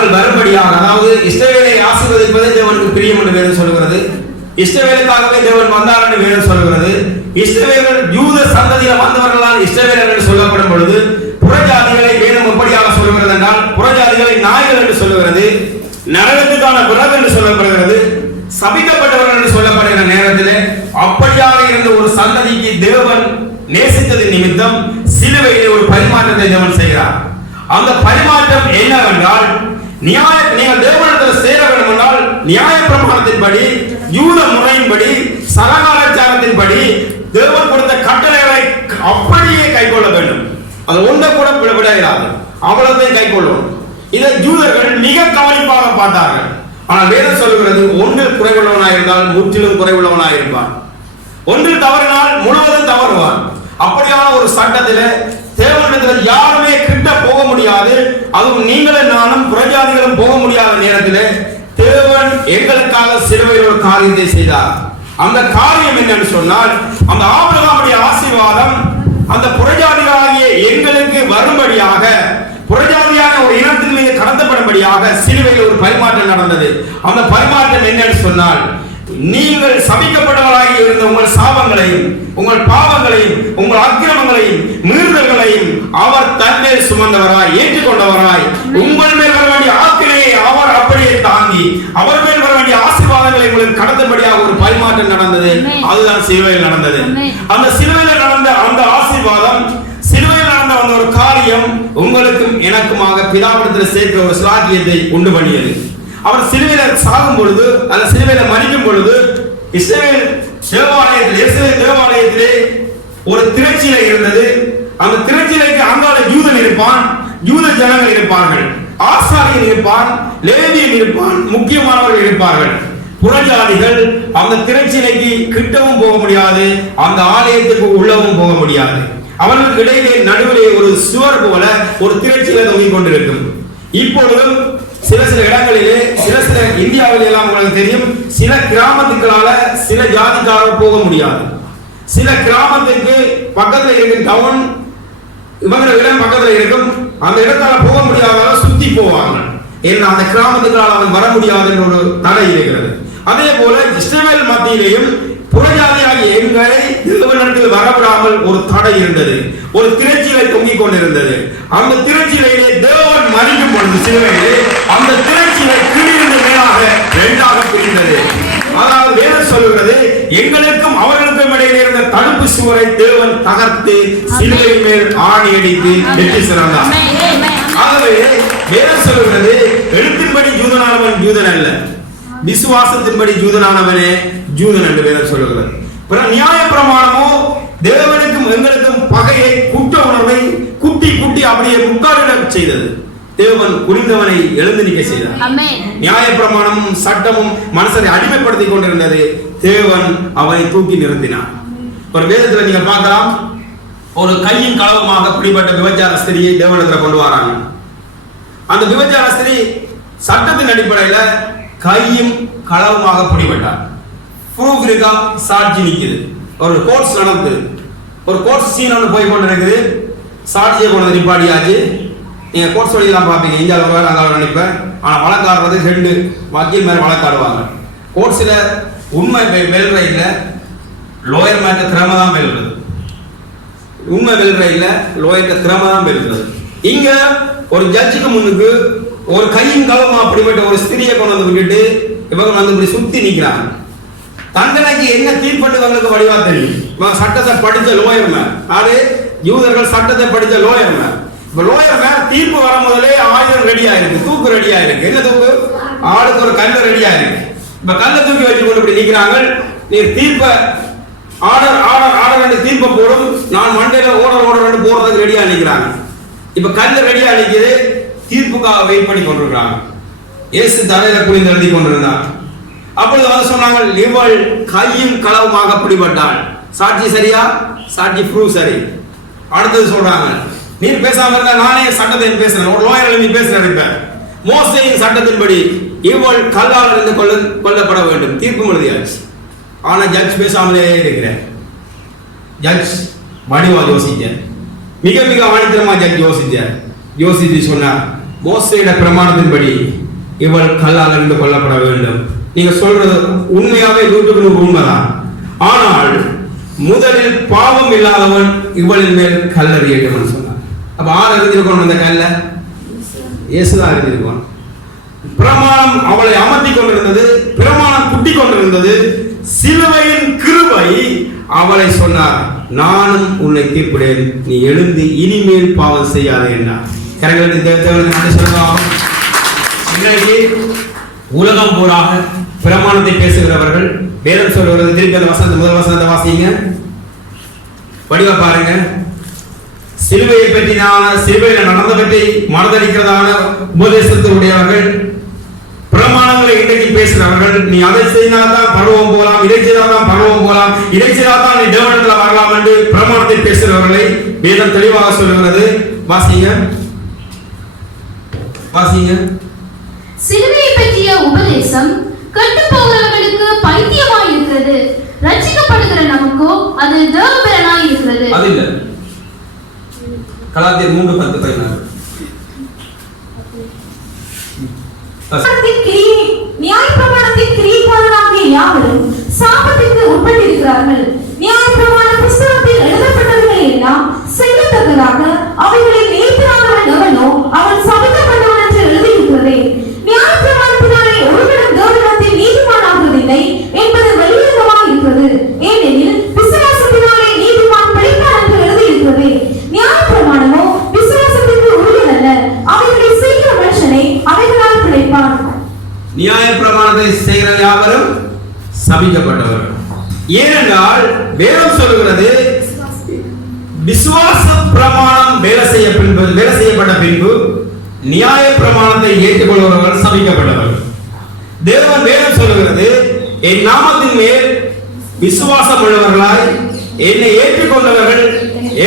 நாங்கள் வரும்படியாக, அதாவது இஸ்ரவேலை ஆசீர்வதிப்பதே தேவனுக்கு பிரியம் என்று வேதம் சொல்கிறது. இஸ்ரவேலுக்காகவே தேவன் வந்தார் என்று வேதம் சொல்கிறது. இஸ்ரவேலர்கள் யூத சந்ததியில் வந்தவர்களால் இஸ்ரவேலர்கள் என்று சொல்லப்படும் பொழுது புறஜாதிகளை வேதம் எப்படியாக சொல்கிறது என்றால் புறஜாதிகளை நாய்கள் என்று சொல்லுகிறது, நரகத்துக்கான விறகு என்று சொல்லப்படுகிறது, சபிக்கப்பட்டவர்கள் என்று சொல்லப்படுகிற நேரத்தில் அப்படியாக இருந்த ஒரு சந்ததிக்கு தேவன் நேசித்ததின் நிமித்தம் சிலுவையிலே ஒரு பரிமாற்றத்தை தேவன் செய்கிறார். அந்த பரிமாற்றம் என்னவென்றால், நீங்கள் தேவனிடத்தில் சேர வேண்டும் என்றால் நியாய பிரமாணத்தின்படி, யூத முறையின்படி, சரகாச்சாரத்தின்படி தேவன் கொடுத்த கட்டளைகளை அப்படியே கைக்கொள்ள வேண்டும். அது ஒன்றை கூட விடையிடாது, அவ்வளவு கைக்கொள்ளும். இதை யூதர்கள் மிக கவனிப்பாக பார்த்தார்கள். ஆனால் வேதம் சொல்லுகிறது, ஒன்றில் குறைவுள்ளவனாக இருந்தால் முற்றிலும் குறைவுள்ளவனாக இருப்பான், ஒன்றில் தவறினால் முழுவதும் தவறுவான். அப்படியான ஒரு சட்டத்தில் தேவனிடத்தில் யாருமே கிட்ட போக முடியாது, அதுவும் நீங்களும் நானும் புறஜாதிகளும் போக முடியாத நேரத்தில் தேவன் எங்களுக்காக சிலுவையில் ஒரு காரியத்தை செய்தார். அந்த காரியம் என்னன்னு சொன்னால், அந்த ஆபிரகாமுடைய ஆசீர்வாதம் அந்த புறஜாதிகளாகிய எங்களுக்கு வரும்படியாக, புறஜாதியான ஒரு இனத்தின் மீது கடத்தப்படும்படியாக சிலுவையில் ஒரு பரிமாற்றம் நடந்தது. அந்த பரிமாற்றம் என்னன்னு சொன்னால், நீங்கள் சபிக்கப்பட்டவராகி இருந்த உங்கள் சாபங்களையும் உங்கள் பாவங்களையும் உங்கள் அக்கிரமங்களையும் மீறுதல்களையும் அவர் தன்மேல் சுமந்தவராய் ஏற்றுக்கொண்டவராய் உங்கள் மேல் வர வேண்டிய ஆக்கினையை அவர் அப்படியே தாங்கி அவர் மேல் வர வேண்டிய ஆசீர்வாதங்களை உங்களுக்கு கடந்தபடியாக ஒரு பரிமாற்றம் நடந்தது. அதுதான் சிலுவையில் நடந்தது. அந்த சிலுவையில் நடந்த அந்த ஆசீர்வாதம், சிலுவையில் நடந்த அந்த ஒரு காரியம் உங்களுக்கும் எனக்குமாக பிதாவிடத்தில் சேர்க்கிற ஒரு ஸ்லாக்கியத்தை உண்டு பண்ணியது. அவர் சிலுவையில சாகும் பொழுது, அந்த சிலுவையில மரிக்கும் பொழுது இஸ்ரவேல் தேவாலயத்திலே ஒரு திரைச்சீலை இருந்தது. அந்த திரைச்சீலைக்கு அங்கால யூதன் இருப்பான், யூத ஜனங்கள் இருப்பார்கள், ஆசாரியன் இருப்பான், லேவியன் இருப்பான், முக்கியமானவர்கள் இருப்பார்கள். புறஜாதிகள் அந்த திரைச்சீலைக்கு கிட்டவும் போக முடியாது, அந்த ஆலயத்துக்கு உள்ளவும் போக முடியாது. அவர்களுக்கு இடையிலே நடுவிலே ஒரு சுவர் போல ஒரு திரைச்சீலை தொங்கிக் கொண்டிருக்கும். இப்பொழுதும் சில இடங்களிலே, சில இந்தியாவில் எல்லாம் உங்களுக்கு தெரியும், சில கிராமத்துக்களால சில ஜாதிக்காரர் போக முடியாது. சில கிராமத்துக்கு பக்கத்தில் இருக்கும் டவுன், இவங்க இடம் பக்கத்தில் இருக்கும், அந்த இடத்தால போக முடியாத சுத்தி போவாங்க. ஏன்னா அந்த கிராமத்துக்களால் அவன் வர முடியாது என்ற ஒரு தடை இருக்கிறது. அதே போல இஸ்ரவேல் மத்தியிலேயும் புறஜாதியாகிய எங்களை தேவனிடத்தில் வரவிடாமல் ஒரு தடை இருந்தது. ஒரு திரைச்சீலை தொங்கிக் கொண்டிருந்தது. அந்த திரைச்சீலையிலே தேவன் மறிக்கும் பொழுது சிலுவையிலே அந்த திரைச்சீலை கிழிந்து மேலாக இரண்டாக பிரிந்தது. அதாவது வேதம் சொல்லுகிறது, எங்களுக்கும் அவர்களுக்கும் இடையிலே இருந்த தடுப்பு சுவரை தேவன் தகர்த்து சிலுவை மேல் ஆணி அடித்து வெற்றி சிறந்தார். ஆகவே வேதம் சொல்லுகிறது, எழுத்தின்படி யூதனானவன் யூதன் அல்ல, விசுவாசத்தின்படி யூதனானவனே யூதன் என்று வேதம் சொல்லுகிறது. நியாய பிரமாணமோ தேவனுக்கும் எங்களுக்கும் பகையை, குற்ற உணர்வை குட்டி குட்டி அப்படியே முக்காலிட செய்தது. தேவன் குனிந்தவனை எழுந்து நிற்க செய்தார். நியாய பிரமாணமும் சட்டமும் மனுஷனை அடிமைப்படுத்தி கொண்டிருந்தது. தேவன் அவனை தூக்கி நிறுத்தினார். ஒரு வேதத்தில் நீங்க பார்க்கலாம், ஒரு கையும் களவுமாக பிடிபட்ட விபச்சார ஸ்திரியை தேவனிடத்தில் கொண்டு வராங்க. அந்த விபச்சார ஸ்திரி சட்டத்தின் அடிப்படையில் கையும் களவுமாக பிடிபட்டார். ப்ரூஃப் இருக்கா, சாட்சி நிற்குது. ஒரு கோர்ட்ஸ் நடக்குது, ஒரு கோர்ட்ஸ் சீன் ஒன்று போய் கொண்டு இருக்குது. சாட்சியை கொண்டு நிப்பாடியாச்சு. நீங்க கோர்ட்ஸ் வழியெல்லாம் பார்ப்பீங்க, இந்தியாவில் வேறு அங்கே நினைப்பேன். ஆனால் வழக்காடுறது ரெண்டு வக்கீல் மேலே வழக்காடுவாங்க. கோர்ட்ஸில் உண்மை வெல்ற இல்லை, லோயர் மேட்ட திறமை தான் வெல்றது. உண்மை வெல்ற இல்லை, லோயர் திறமை தான் வெல்றது. இங்க ஒரு ஜட்ஜுக்கு முன்னுக்கு ஒரு கையும் களவுமா அப்படிப்பட்ட ஒரு ஸ்திரியை கொண்டு வந்து விட்டுட்டு இவங்க வந்து இப்படி சுத்தி நிற்கிறாங்க. தண்டனைக்கு என்ன தீர்ப்பட்டுவங்களுக்கு வடிவா தெரியும். சட்டத்தை படித்த லோயர் மேன், அது யூதர்கள் சட்டத்தை படித்த லோயர் மேன். இப்ப லோயர் மேன் தீர்ப்பு வர முதலே ஆயுதம் ரெடியா இருக்கு, தூக்கு ரெடியா இருக்கு. என்ன தூக்கு? ஆளுக்கு ஒரு கல்ல ரெடியா இருக்கு. இப்ப கல்ல தூக்கி வச்சு கொண்டு இப்படி நிற்கிறாங்க. நீ தீர்ப்ப ஆர்டர் ஆர்டர் ஆர்டர் ரெண்டு தீர்ப்பை போடும், நான் மண்டையில ஓடர் ரெண்டு போடுறதுக்கு ரெடியா நிற்கிறாங்க. இப்ப கல்ல ரெடியா நிற்குது, தீர்ப்புக்காக வெயிட் பண்ணி கொண்டிருக்கிறாங்க. இயேசு தலையில குனிந்து எழுதி கொண்டிருந்தார். அப்பொழுது வந்து சொன்னாங்க, இவள் கையும் களவுமாக பிடிபட்டாள். சாட்சி சரியா? சாட்சி ப்ரூவ் சரி. அடுத்தது சொல்றாங்க, நீர் பேசாம இருந்தா நானே சட்டத்தை பேசுறேன். ஒரு லோயர் எழுதி பேசுறேன். மோசேயின் சட்டத்தின்படி இவள் கல்லால் இருந்து கொல்லப்பட வேண்டும். தீர்ப்பு எழுதியாச்சு. ஆனா ஜட்ஜ் பேசாமலே இருக்கிறேன். ஜட்ஜ் வடிவா யோசிக்க, மிக மிக ஆணித்தரமா ஜட்ஜ் யோசித்து சொன்னார், மோசேயிட பிரமாணத்தின்படி இவள் கல்லால் அறிந்து கொள்ளப்பட வேண்டும். நீங்க சொல்றது உண்மையாவே 100% உண்மைதான். ஆனால் முதலில் பாவம் இல்லாதவன் இவளின் மேல் கல்லறியட்டும் சொன்னார். அப்ப ஆறு அறிஞ்சிருக்கணும் அந்த கல்ல? இயேசுதான் அறிஞ்சிருக்கணும். பிரமாணம் அவளை அமர்த்தி கொண்டிருந்தது, பிரமாணம் குட்டி கொண்டிருந்தது. சிலுவையின் கிருபை அவளை சொன்னார், நானும் உன்னை தீர்ப்பிடேன், நீ எழுந்து இனிமேல் பாவம் செய்யாதே என்றார். இன்றைக்கு உலகம் பூராக பிரமாணத்தை பேசுகிறவர்கள் வேதம் சொல்லுகிறது. திருப்பி அந்த வசனத்தை, முதல் வசனத்தை வாசிங்க, வடிவா பாருங்க. சிலுவையை பற்றினான, சிலுவையில் நடந்த பற்றி மனதளிக்கிறதான உபதேசத்தை உடையவர்கள், பிரமாணங்களை இன்றைக்கு பேசுகிறவர்கள். நீ அதை செய்தால்தான் பரலோகம் போகலாம், இதை செய்தால்தான் பரலோகம் போகலாம், இதை செய்தால்தான் நீ தேவனிடத்தில் வரலாம் என்று பிரமாணத்தை பேசுகிறவர்களை வேதம் தெளிவாக சொல்லுகிறது. வாசிங்க வாசிங்க. சிலுவையை பற்றிய உபதேசம் கெட்டு போகிறவர்களுக்கு பைத்தியமாய் இருக்கிறது, ரட்சிக்கப்படுகிற நமக்கோ அது தேவபலனாய் இருக்கிறது. அது இல்ல, கலாத்தியர் 3:10-14. நியாயப்பிரமாணத்தின் கிரியைக்காரராகிய யாவரும் சாபத்திற்கு உட்பட்டிருக்கிறார்கள். நியாயப்பிரமாண புஸ்தகத்தில் எழுதப்பட்டவர்களை எல்லாம் செய்யத்தக்கதாக அவைகளை நேர்த்தியானவன் எவனோ அவன் சபிக்கப்பட்டவன் என்று எழுதியிருக்கிறதே. நியாயப்பிரமாணத்தினாலே ஒருவனும் தேவனிடத்தில் நீதிமானாகிறதில்லை என்பது வெளியரங்கமாக இருக்கிறது. ஏனெனில் விசுவாசத்தினாலே நீதிமான் பிழைப்பான் என்று எழுதியிருக்கிறதே. நியாயப்பிரமாணமோ விசுவாசத்திற்கு உரியதல்ல, அவைகளை செய்கிற மனுஷனை அவைகளால் பிழைப்பான். நியாயப்பிரமாணத்தை செய்கிற யாவரும் சபிக்கப்பட்டவர்கள். ஏனென்றால் வேதம் சொல்லுகிறது, விசுவாச பிரமாணம் வேலை செய்யப்பட்ட பின்பு நியாய பிரமாணத்தை ஏற்றுக்கொள்பவர்கள் சபிக்கப்பட்டவர்கள். தேவன் வேதம் சொல்லுகிறது, என் நாமத்தின் மேல் விசுவாசம் உள்ளவர்களாய் என்னை ஏற்றுக்கொண்டவர்கள்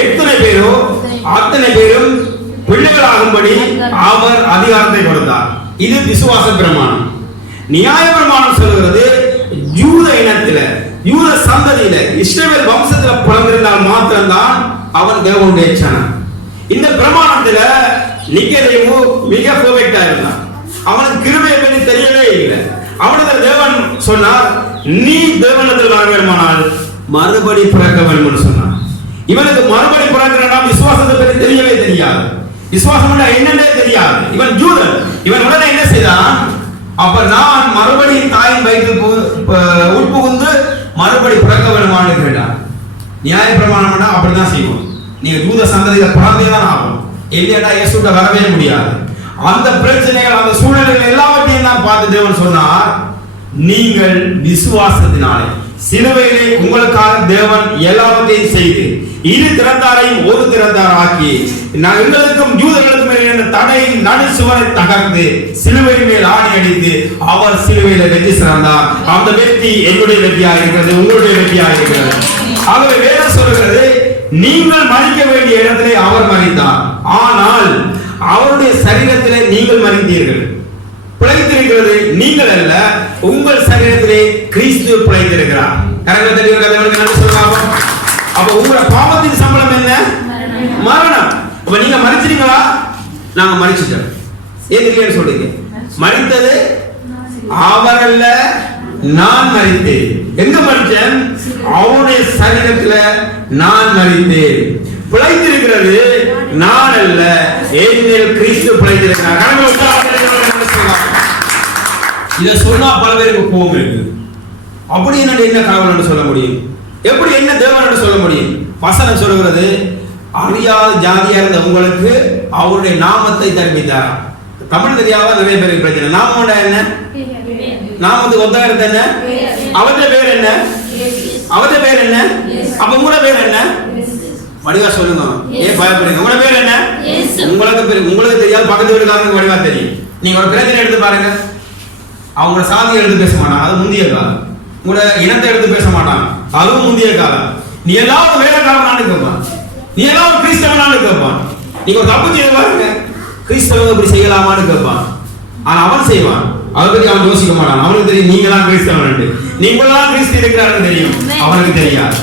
எத்தனை பேரோ அத்தனை பேரும் பிள்ளைகளாகும்படி அவர் அதிகாரத்தை கொடுத்தார். இது விசுவாச பிரமாணம். நியாய பிரமாணம் சொல்லுகிறது, யூத இனத்தில, யூத சந்ததியில, இஸ்ரவேல் வம்சத்துல பிறந்திருந்தால் மாத்திரம்தான் அவன் தேவனுடைய சனம். இந்த பிரமாணத்துல நிக்கதேமு மிக பெர்ஃபெக்ட்டா இருந்தான். அவனுக்கு கிருபையை பற்றி தெரியவே இல்லை. அவனுக்கு தேவன் சொன்னார், நீ தேவனிடத்தில் வர வேண்டுமானால் மறுபடி பிறக்க வேண்டும் சொன்னான். இவனுக்கு மறுபடி பிறக்கிறா விசுவாசத்தை பற்றி தெரியவே தெரியாது. விசுவாசம் என்னன்னே தெரியாது. இவன் யூதன். இவன் உடனே என்ன செய்தான், அப்ப நான் மறுபடியும் தாயின் வயிற்றில் உட்புகுந்து மறுபடி பிறக்க வேண்டுமான்னு கேட்டான். நியாய பிரமாணம் அப்படிதான் செய்வோம். நீங்க யூத சந்ததியில பிறந்தேதான் ஆகும், இல்லையா இயேசுட்ட வரவே முடியாது. அந்த பிரச்சனைகள், அந்த சூழ்நிலைகள் எல்லாவற்றையும் நான் பார்த்து தேவன் சொன்னார், நீங்கள் விசுவாசத்தினாலே சிலுவையிலே உங்களுக்காக தேவன் எல்லாவற்றையும் செய்து இரு திறந்தாரையும் ஒரு திறந்தார் ஆக்கி எங்களுக்கும் யூதர்களுக்கும் தடை நடு சுவரை தகர்த்து சிலுவையின் மேல் ஆணி அடித்து அவர் சிலுவையில வெற்றி சிறந்தார். அந்த வெற்றி என்னுடைய வெற்றியாக இருக்கிறது, உங்களுடைய வெற்றியாக இருக்கிறது. ஆகவே வேதம் சொல்கிறது, நீங்கள் மறிக்க வேண்டிய இடத்திலே அவர் மறித்தார், ஆனால் அவருடைய சரீரத்திலே நீங்கள் மறித்தீர்கள். பிழைத்திருக்கிறது நீங்கள் அல்ல, உங்கள் சரீரத்திலே கிறிஸ்து பிழைத்திருக்கிறார். அப்ப உங்களோட பாவத்தின் சம்பளம் என்ன? மரணம். அப்ப நீங்க மறிச்சிட்டீங்களா? நாங்க மறிச்சிட்டோம். ஏன் சொல்றீங்க? மறித்தது அவர் அல்ல, நான் மறித்தேன். எங்க மறிச்சேன்? அவருடைய சரீரத்துல நான் மறித்தேன். பிழைத்திருக்கிறது நான் அல்ல, ஏனெனில் கிறிஸ்து பிழைத்திருக்கிறார். இதை சொன்னா பல பேருக்கு கோபம் இருக்கு. அப்படி என்ன கடவுள் சொல்ல முடியும்? எப்படி என்ன தேவன் சொல்ல முடியும்? வசனம் சொல்லுகிறது, அறியாத ஜாதியா இருந்த உங்களுக்கு அவருடைய நாமத்தை தெரிவித்தார். தமிழ் தெரியாத நிறைய பேருக்கு பிரச்சனை. நாமோட என்ன? நாமத்துக்கு ஒத்த கருத்து என்ன? அவருடைய பேர் என்ன? அவருடைய பேர் என்ன? அப்ப உங்களோட பேர் என்ன? வடிவா சொல்லுங்க. ஏன் பயப்படுறீங்க? உங்களோட பேர் என்ன? உங்களுக்கு தெரியாது, பக்கத்து வீட்டுக்காரங்களுக்கு வடிவா தெரியும். நீங்க ஒரு பிரச்சனை எடுத்து பாருங்க, அவங்களோட சாதியை எடுத்து பேச மாட்டாங்க, அது முந்தைய காலம். உங்களோட இனத்தை எடுத்து பேச மாட்டாங்க, அதுவும் முந்தைய காலம். நீ எல்லாரும் வேலைக்காரனான்னு கேட்பான், நீ எல்லாரும் கிறிஸ்தவனான்னு கேட்பான். நீங்க ஒரு தப்பு செய்ய பாருங்க, கிறிஸ்தவங்க இப்படி செய்யலாமான்னு கேட்பான். ஆனா அவன் செய்வான், அதை பத்தி அவன் யோசிக்க மாட்டான். அவனுக்கு தெரியும் நீங்களாம் கிறிஸ்தவன், நீங்களாம் கிறிஸ்து இருக்கிறாருன்னு தெரியும், அவனுக்கு தெரியாது.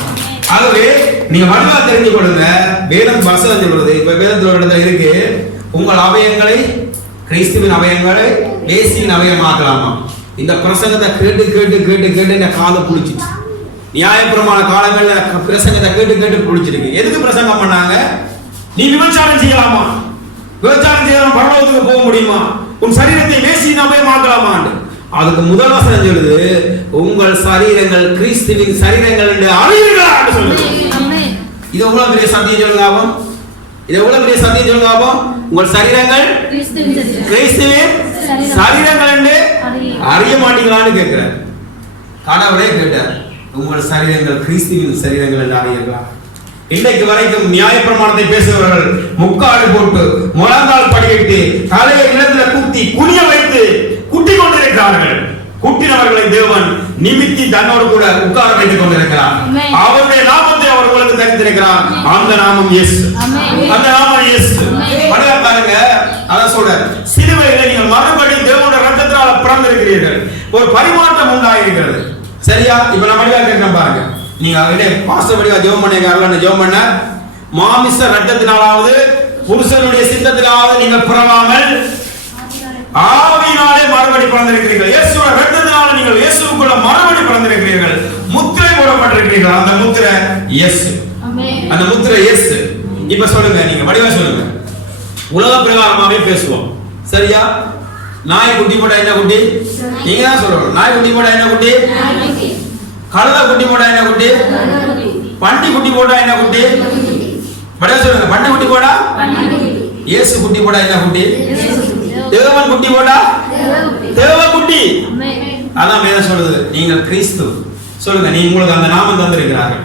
ஆகவே நீங்க வடிவா தெரிஞ்சு கொடுங்க. வேதம் வசனம் சொல்றது, இப்ப வேதத்துல ஒரு இடத்துல இருக்கு, உங்கள் அவயங்களை கிறிஸ்துவின் அவயங்களை இயேசுவின் அவயமாக்கலாமா? இந்த பிரசங்கத்தை கேட்டு கேட்டு கேட்டு கேட்டு இந்த காதை புடிச்சிச்சு. நியாயப்பிரமாண காலங்கள்ல பிரசங்கத்தை கேட்டு கேட்டு புடிச்சிருக்கு. எதுக்கு பிரசங்கம் பண்ணாங்க? நீ விபச்சாரம் செய்யலாமா? விபச்சாரம் செய்யலாம் பரலோகத்துக்கு போக முடியுமா? உன் சரீரத்தை இயேசுவின் அவயமாக்கலாமா? அதுக்கு முதல் வசனம் சொல்லுது, உங்கள் சரீரங்கள் கிறிஸ்துவின் சரீரங்கள் என்று அறிவீர்களா என்று சொல்லுது. இது எவ்வளவு பெரிய சத்தியம் சொல்லுங்க. இது எவ்வளவு பெரிய சத்தியம் சொல்லுங்க. உங்கள் சரீரங்கள் கிறிஸ்துவின் சரீரங்கள் என்று அறிய மாட்டீங்களான்னு கேட்கிறார். கடவுளே கேட்டார், உங்கள் சரீரங்கள் கிறிஸ்துவின் சரீரங்கள் என்று அறியீர்களா? இன்றைக்கு வரைக்கும் நியாயப்பிரமாணத்தை பேசுபவர்கள் முக்காடு போட்டு முழங்கால் படியிட்டு தலையை நிலத்துல குத்தி குனிய வைத்து குட்டி கொண்டிருக்கிறார்கள். குட்டினவர்களை தேவன் நிமித்தி தன்னோடு கூட உட்கார வைத்துக் கொண்டிருக்கிறார். அவருடைய நாமத்தை அவர் உங்களுக்கு தரித்திருக்கிறார். அந்த நாமம் இயேசு. அந்த நாமம் இயேசு. பாருங்க, அதான் சொல்ற, சிலுவையில நீங்கள் மறுபடியும் தேவனுடைய ரத்தத்தினால பிறந்திருக்கிறீர்கள். ஒரு பரிமாற்றம் உண்டாயிருக்கிறது. சரியா? இப்ப நம்ம கேட்கிறோம் பாருங்க. நீங்க பாஸ்டர் வடிவா ஜெபம் பண்ணீங்க, ஜெபம் பண்ண மாமிச ரத்தத்தினாலாவது புருஷனுடைய சித்தத்தினாவது நீங்கள் பிறவாமல் ஆவியினாலே மறுபடி பிறந்திருக்கிறீர்கள். இயேசுவின் ரத்தத்தினால நீங்கள் இயேசுவுக்குள்ள மறுபடி பிறந்திருக்கிறீர்கள். முத்திரை போடப்பட்டிருக்கிறீர்கள். அந்த முத்திரை இயேசு. அந்த முத்திரை இயேசு. இப்ப சொல்லுங்க, நீங்க வடிவா சொல்லுங்க. உலக பிரகாரமாவே பேசுவோம். சரியா? நாய் குட்டி போட்டா என்ன குட்டி? நீங்க தான் சொல்லணும். நாய் குட்டி போட்டா என்ன குட்டி? கழுத குட்டி போட்டா என்ன குட்டி? பண்டி குட்டி போட்டா என்ன குட்டி? வடிவா சொல்லுங்க. பண்டி குட்டி போட்டா இயேசு குட்டி போட்டா என்ன குட்டி? தேவன் குட்டி போட்டா தேவ குட்டி. அதான் வேதம் சொல்லுது, நீங்கள் கிறிஸ்து. சொல்லுங்க, நீ உங்களுக்கு அந்த நாமம் தந்திருக்கிறார்கள்.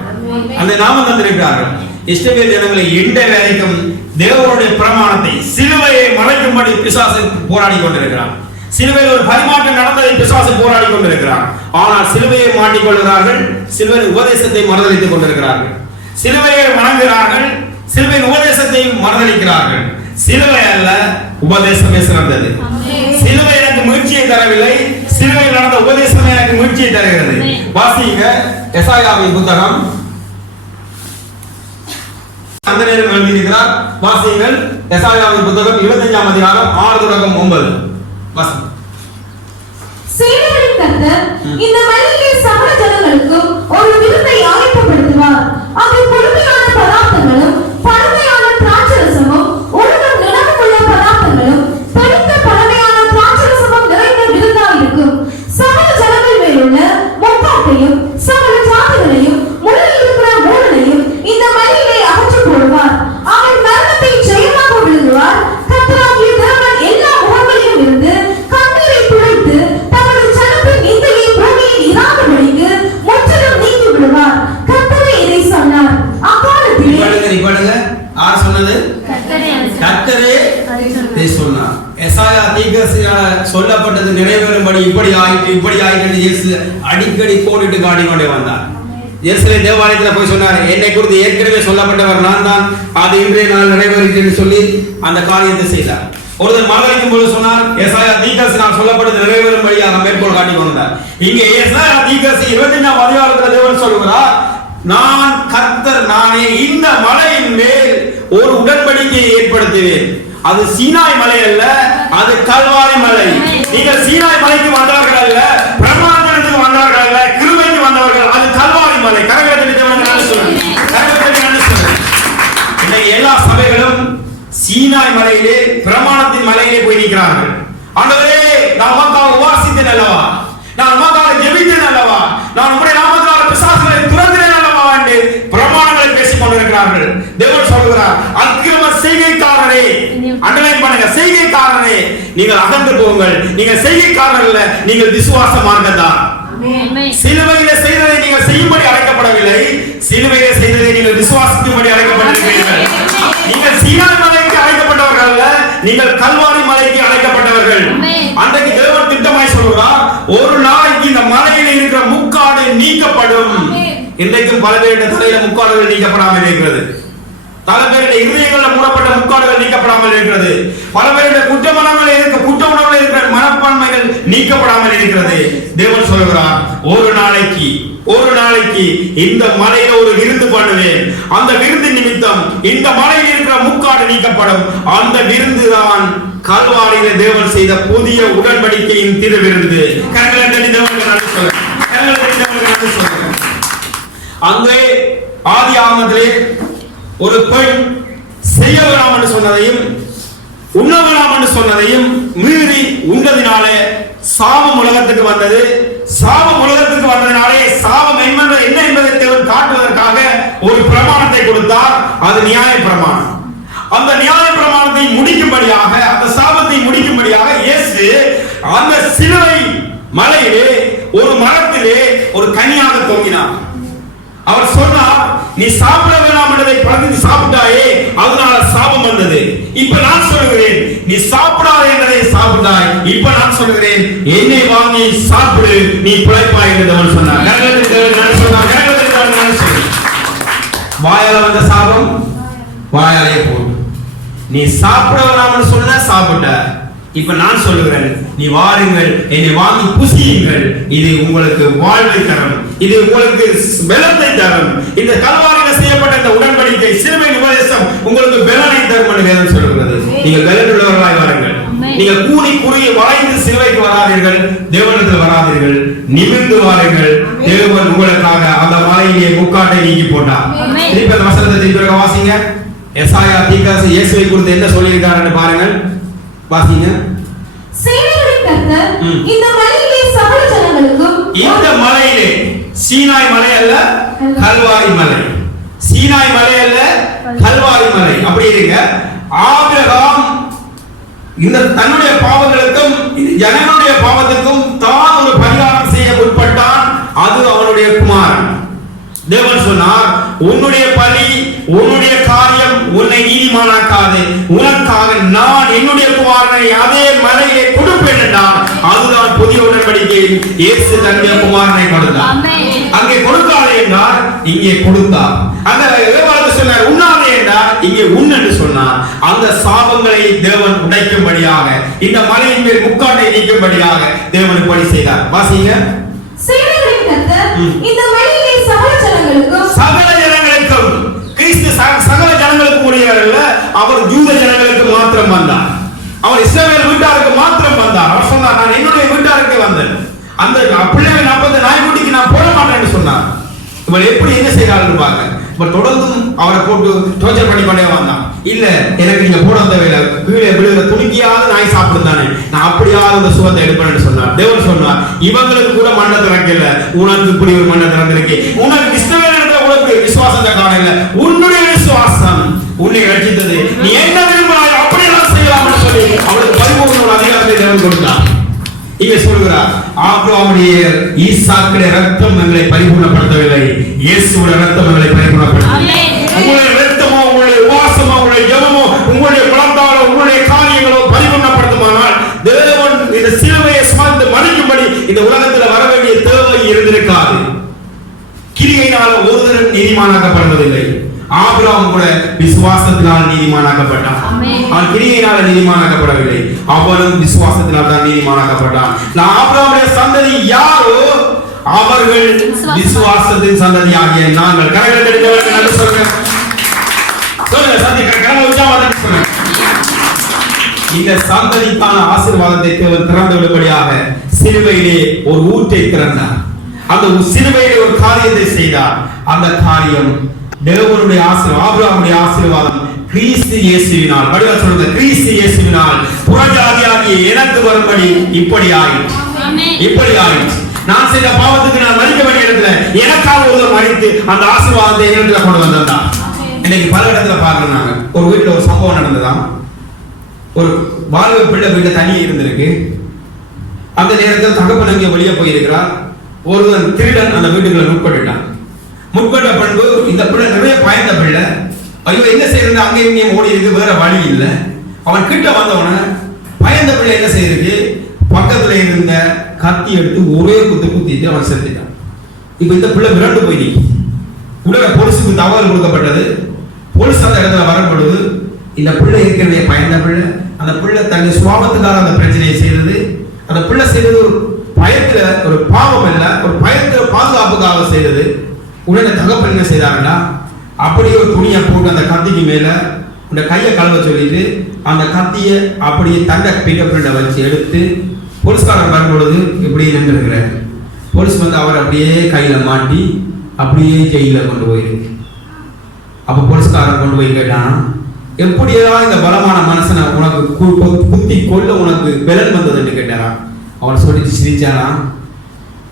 அந்த நாமம் தந்திருக்கிறார்கள். இஸ்ரவேல் ஜனங்களை இண்ட வரைக்கும் தேவனுடைய பிரமாணத்தை சிலுவையை மறைக்கும்படி பிசாசு போராடி கொண்டிருக்கிறான். சிலுவையில் ஒரு பரிமாற்றம் நடந்ததை பிசாசு போராடி கொண்டிருக்கிறான். ஆனால் சிலுவையை மாட்டிக்கொள்கிறார்கள். சிலுவையின் உபதேசத்தை மறுதலித்துக் கொண்டிருக்கிறார்கள். சிலுவையை வணங்குகிறார்கள். சிலுவையின் உபதேசத்தை மறுதலிக்கிறார்கள். சிலுவை அல்ல, உபதேசமே சிறந்தது. சிலுவை எனக்கு முயற்சியை தரவில்லை, சிலுவையில் நடந்த உபதேசமே எனக்கு முயற்சியை தருகிறது. வாசிங்க எசாயாவின் புத்தகம். அந்த நேரம் எழுதியிருக்கிறார். வாசிங்கள் எசாயாவின் புத்தகம் 25ஆம் அதிகாரம் 6 தொடக்கம் 9. வாசி. சேனைகளின் கர்த்தர் இந்த மலையிலே சகல ஜனங்களுக்கும் ஒரு விருந்தை ஆயத்தப்படுத்துவார். அதில் பொறுமையான பதார்த்தங்களும் பழமையான திராட்சரசமும் ஒழுங்கும் நிலமுள்ள பதார்த்தங்களும் தெளிந்த பழமையான திராட்சரசமும் நிறைந்த விருந்தாயிருக்கும். சகல ஜனங்கள் மேலுள்ள முக்காட்டையும் சகல ஜாதிகளையும் முள்ளில் இருக்கிற மூடனையும் இந்த மலையிலே அகற்றி போடுவார். அவன் மரணத்தை ஜெயமாக விழுங்குவார். கர்த்தராகிய தேவன் எல்லா முகங்களிலும் இருந்து கண்ணீரை துடைத்து தமது ஜனத்தின் நிந்தையை பூமியில் இராதபடிக்கு முற்றிலும் நீக்கி விடுவார். கர்த்தரே இதை சொன்னார். அக்காலத்திலே யார் சொன்னது? கர்த்தரே இதை சொன்னார். எசாயா தீர்க்கதரிசியால் சொல்லப்பட்டது நிறைவேறும்படி இப்படி ஆயிட்டு இயேசு அடிக்கடி கோடிட்டு காட்டிக்கொண்டே வந்தார். எருசலேம் தேவாலயத்தில் போய் சொன்னார், என்னை குறித்து ஏற்கனவே சொல்லப்பட்டவர் நான் தான், அது இன்றைய நாள் நிறைவேறிட்டு சொல்லி அந்த காரியத்தை செய்தார். ஒருத்தர் மகளிக்கும் போது சொன்னார், எசாயா தீர்க்கதரிசியால் சொல்லப்பட்டது நிறைவேறும்படியாக மேற்கோள் காட்டி கொண்டார். இங்கே எசாயா தீர்க்கதரிசி 25ஆம் அதிகாரத்தில் தேவன் சொல்கிறார், நான் கர்த்தர் நானே இந்த மலையின் மேல் ஒரு உடன்படிக்கையை ஏற்படுத்துவேன். அது சீனாய் மலை அல்ல, அது கல்வாரி மலை. நீங்கள் சீனாய் மலைக்கு வந்தவர்கள் அல்ல, பிரமாணத்துக்கு வந்தவர்கள் அல்ல, கிருபைக்கு வந்தவர்கள். அது கல்வாரி மலை. இன்னைக்கு எல்லா சபைகளும் சீனாய் மலையிலே பிரமாணத்தின் மலையிலே போய் நிற்கிறார்கள். ஆண்டவரே, நான் உமக்காக உபாசித்தேன் அல்லவா, நான் உமக்காக ஜெபித்தேன் அல்லவா, நான் உம்முடைய நாமத்தினால பிசாசுகளை துரத்தினேன் அல்லவா என்று பிரமாணங்களை பேசிக் கொண்டிருக்கிறார்கள். தேவன் சொல்கிறார், அக்கிரம செய்கைக்காரரே, அண்டர்லைன் பண்ணுங்க, செய்கைக்காரரே, நீங்கள் அகன்று போங்கள். நீங்கள் செய்கைக்காரர் அல்ல, நீங்கள் விசுவாச மார்க்கம்தான். சிலுவையில செய்ததை நீங்கள் செய்யும்படி அழைக்கப்படவில்லை, சிலுவையில செய்ததை நீங்கள் விசுவாசிக்கும்படி அழைக்கப்பட்டிருக்கிறீர்கள். நீங்கள் சீனாய் மலைக்கு அழைக்கப்பட்டவர்கள் அல்ல, நீங்கள் கல்வாரி மலைக்கு அழைக்கப்பட்டவர்கள். அன்றைக்கு தேவன் திட்டமாய் சொல்கிறார், ஒரு நாளைக்கு இந்த மலையில் இருக்கிற முக்காடு நீக்கப்படும். இன்றைக்கும் பல பேருடைய தலையில முக்காடுகள் நீக்கப்படாமல் இருக்கிறது. பல பேருடைய இருதயங்களில் மூடப்பட்ட முக்காடுகள் நீக்கப்படாமல் இருக்கிறது. பல பேருடைய குற்ற உணர்வுகள் இருக்கிற மனப்பான்மைகள் நீக்கப்படாமல் இருக்கிறது. தேவன் சொல்கிறார், ஒரு நாளைக்கு இந்த மலையில ஒரு விருந்து பண்ணுவேன். அந்த விருந்து நிமித்தம் இந்த மலையில் இருக்கிற முக்காடு நீக்கப்படும். அந்த விருந்து தான் கல்வாரியில தேவன் செய்த புதிய உடன்படிக்கையின் திருவிருந்து. அங்கே ஆதி ஆகமத்திலே ஒரு பெண் செய்ய வேண்டாம் என்று சொன்னதையும் உண்ண வேண்டாம் என்று சொன்னதையும் மீறி உண்டதினாலே சாபம் உலகத்துக்கு வந்தது. சாபம் உலகத்துக்கு வந்ததினாலே சாபம் என்ன என்பதை தேவன் காட்டுவதற்காக ஒரு பிரமாணத்தை கொடுத்தார். அது நியாய பிரமாணம். அந்த நியாய பிரமாணத்தை முடிக்கும்படியாக, அந்த சாபத்தை முடிக்கும்படியாக இயேசு அந்த சிலுவை மலையிலே ஒரு மரத்திலே ஒரு கனியாக தொங்கினார். அவர் சொன்னார், நீ சாப்பிட வேண்டாம் என்பதை பழக்கி சாப்பிட்டாயே, அதனால சாபம் வந்தது. இப்ப நான் சொல்லுகிறேன், நீ சாப்பிடாத என்பதை சாப்பிட்டாய். இப்ப நான் சொல்லுகிறேன், என்னை வாங்கி சாப்பிடு, நீ பிழைப்பாய் என்று அவன் சொன்னார். வாயால வந்த சாபம் வாயாலே போடு. நீ சாப்பிட வேண்டாம் சொன்ன சாப்பிட்ட. இப்ப நான் சொல்லுகிறேன், நீ வாருங்கள், என்னை வாங்கி புசியுங்கள். இது உங்களுக்கு வாழ்வை தரும், இது உங்களுக்கு பலத்தை தரும். இந்த கல்வாரியில் செய்யப்பட்ட இந்த உடன்படிக்கை சிலுவையின் உபதேசம் உங்களுக்கு பலனை தரும் என்று வேதம் சொல்கிறது. நீங்கள் பலனுள்ளவர்களாய் வாருங்கள். நீங்கள் கூனி குறுகி வளைந்து சிலுவைக்கு வராதீர்கள், தேவனிடத்தில் வராதீர்கள், நிமிர்ந்து வாருங்கள். தேவன் உங்களுக்காக அந்த மலையிலே முக்காட்டை நீக்கி போட்டார். திருப்பி அந்த வசனத்தை திருப்பி வாசிங்க. எசாயா தீர்க்கதரிசி இயேசுவை குறித்து என்ன சொல்லியிருக்காருன்னு பாருங்கள், வாசிங்க. சேனைகளின் கர்த்தர் இந்த மலையிலே சகல ஜனங்களுக்கும், இந்த மலையிலே சீனாய் மலை அல்ல கல்வாரி மலை, சீனாய் மலை அல்ல கல்வாரி மலை. அப்படி இருக்க ஆபிரகாம் இந்த தன்னுடைய பாவங்களுக்கும் ஜனங்களுடைய பாவத்துக்கும் தான் ஒரு பரிகாரம் செய்ய முற்பட்டான். அது அவனுடைய குமாரன். தேவன் சொன்னார், உன்னுடைய பலி, உன்னுடைய காரியம் உன்னை நீதிமானாக்காது. உனக்காக நான் என்னுடைய குமாரனை அதே மலையிலே கொடுப்பேன் என்றார். அதுதான் புதிய உடன்படிக்கை. இயேசு தன்னுடைய குமாரனை கொடுத்தார். அங்கே கொடுக்காதே என்றார், இங்கே கொடுத்தார். அங்க சொன்னார், உண்ணாதே என்றார், இங்கே உண் என்று சொன்னார். அந்த சாபங்களை தேவன் உடைக்கும்படியாக, இந்த மலையின் மேல் முக்காட்டை நீக்கும்படியாக தேவன் இப்படி செய்தார். வாசிங்க. சேனைகளின் கர்த்தர் இந்த மலையிலே சகல ஜனங்களுக்கும், கிறிஸ்து சகல ஜனங்களுக்கும் உரியவரல்ல, அவர் யூத ஜனங்களுக்கு மாத்திரம் வந்தார். அவர் இஸ்ரவேல் வீட்டாருக்கு மாத்திரம் வந்தார். அவர் சொன்னார், நான் என்னுடைய வீட்டாருக்கு வந்தேன். அந்த பிள்ளைகள் 40 நாய்க்குட்டிக்கு நான் போட மாட்டேன்னு சொன்னார். இவர் எப்படி என்ன செய்யறாருன்னு பாருங்க. இவர் தொடர்ந்தும் அவரை போட்டு டோர்ச்சர் பண்ணி கொண்டே வந்தான். இல்ல, எனக்கு நீங்க போட தேவையில்லை, கீழே விழுகிற துணிக்கையாவது நாய் சாப்பிடுதானே, நான் அப்படியாவது அந்த சுகத்தை எடுப்பேன்னு சொன்னார். தேவன் சொன்னார், இவங்களுக்கு கூட மண்ணை திறக்கல, உனக்கு இப்படி ஒரு மண்ணை திறந்திருக்கு. உனக்கு இஸ்ரவேல் இடத்துல கூட இப்படி விசுவாசத்தை காணல. உன்னுடைய விசுவாசம் உன்னை ரட்சித்தது. நீ என்ன விரும்புகிறாய் அப்படியெல்லாம் செய்யலாம்னு சொல்லி அவளுக்கு 13 அதிகாரத்தை தேவன் கொடுத்தார். இங்கே சொல்கிறார், ஆபிரகாமுடைய ஈசாக்குடைய ரத்தம் எங்களை பரிபூர்ணப்படுத்தவில்லை, இயேசுவுடைய ரத்தம் எங்களை பரிபூர்ணப்படுத்தவில்லை. உங்களுடைய ரத்தமோ, உங்களுடைய உபவாசமோ, உங்களுடைய ஜெபமோ, உங்களுடைய குழந்தாலோ, உங்களுடைய காரியங்களோ பரிபூர்ணப்படுத்துமானால் தேவன் இந்த சிலுவையை சுமந்து மடிக்கும்படி இந்த உலகத்தில் வர வேண்டிய தேவை இருந்திருக்காது. கிரியையினால ஒருவரும் நீதிமானாக்கப்படுவதில்லை. ஆபிரகாம் கூட விசுவாசத்தினால் நீதிமானாக்கப்பட்டான். அவன் கிரியையினால நீதிமானாக்கப்படவில்லை, அவனும் விசுவாசத்தினால் தான் நீதிமானாக்கப்பட்டான். ஆபிரகாமுடைய சந்ததி யாரோ அவர்கள் விசுவாசத்தின் சந்ததியாகிய நாங்கள். கரங்களை தட்டுங்கள், நல்ல சொல்லுங்க. சொல்லுங்க, சந்தி கரங்களை உற்சாகமாக சொல்லுங்க. இந்த சந்ததிக்கான ஆசீர்வாதத்தை தேவன் திறந்து விடும்படியாக சிலுவையிலே ஒரு ஊற்றை திறந்தார். அந்த சிலுவையிலே ஒரு காரியத்தை செய்தார். அந்த காரியம் தேவனுடைய ஆசீர்வாதம், ஆபிரகாமுடைய ஆசீர்வாதம் கிறிஸ்து இயேசுவினால். வடிவா சொல்லுங்க, கிறிஸ்து இயேசுவினால் புறஜாதியாகிய எனக்கு வரும்படி இப்படி ஆயிற்று. இப்படி ஆயிற்று. நான் செய்த பாவத்துக்கு நான் மறிக்க வேண்டிய இடத்துல எனக்காக ஒருவர் மறித்து அந்த ஆசீர்வாதத்தை இடத்துல கொண்டு வந்திருந்தான். இன்னைக்கு பல இடத்துல பார்க்கறாங்க. ஒரு வீட்டுல ஒரு சம்பவம் நடந்ததாம். ஒரு வாலிப பிள்ளை வீட்டுல தனியே இருந்திருக்கு. அந்த நேரத்தில் தகப்பன் அங்கே வெளியே போயிருக்கிறார். ஒருவன் திருடன் அந்த வீட்டுக்குள்ள முற்பட்டுட்டான். முற்பட்ட பண்பு இந்த பிள்ளை நிறைய பயந்த பிள்ளை. ஐயோ, என்ன செய்யறது, அங்கே இங்கேயும் ஓடி இருக்கு, வேற வழி இல்லை. அவன் கிட்ட வந்தவன பயந்த பிள்ளை என்ன செய்யிருக்கு, பக்கத்துல இருந்த கத்தி எடுத்து ஒரே குத்திட்டு அவன் செத்துட்டான். இப்ப இந்த பிள்ளை மிரண்டு போய் நிற்கி. உடனே போலீஸுக்கு தகவல் கொடுக்கப்பட்டது. போலீஸ் அந்த இடத்துல வரும்பொழுது இந்த பிள்ளை இருக்கிறதே பயந்த பிள்ளை அந்த பிள்ளை தன்னுடைய சுபாவத்துக்காக அந்த பிரச்சனையை செய்தது. அந்த பிள்ளை செய்தது ஒரு பயத்துல, ஒரு பாவம் இல்ல, ஒரு பயத்துல பாதுகாப்புக்காக செய்தது. உடனே தகப்பன் என்ன செய்தாருன்னா, அப்படியே ஒரு துணியை போட்டு அந்த கத்திக்கு மேல அந்த கையை கழுவ சொல்லிட்டு அந்த கத்தியை அப்படியே தண்டை பிக்கப் வச்சு எடுத்து போலீஸ்காரன் வரும்பொழுது இப்படியே நின்றுருக்கிறார். போலீஸ் வந்து அவர் அப்படியே கையில மாட்டி அப்படியே ஜெயில கொண்டு போயிருக்கு. அப்ப போலீஸ்காரன் கொண்டு போய் கேட்டானா, எப்படியா இந்த பலமான மனுஷனை உனக்கு குத்தி கொள்ள உனக்கு பலன் வந்தது என்று கேட்டாரா. அவன் சொல்லிட்டு சிரிச்சானா,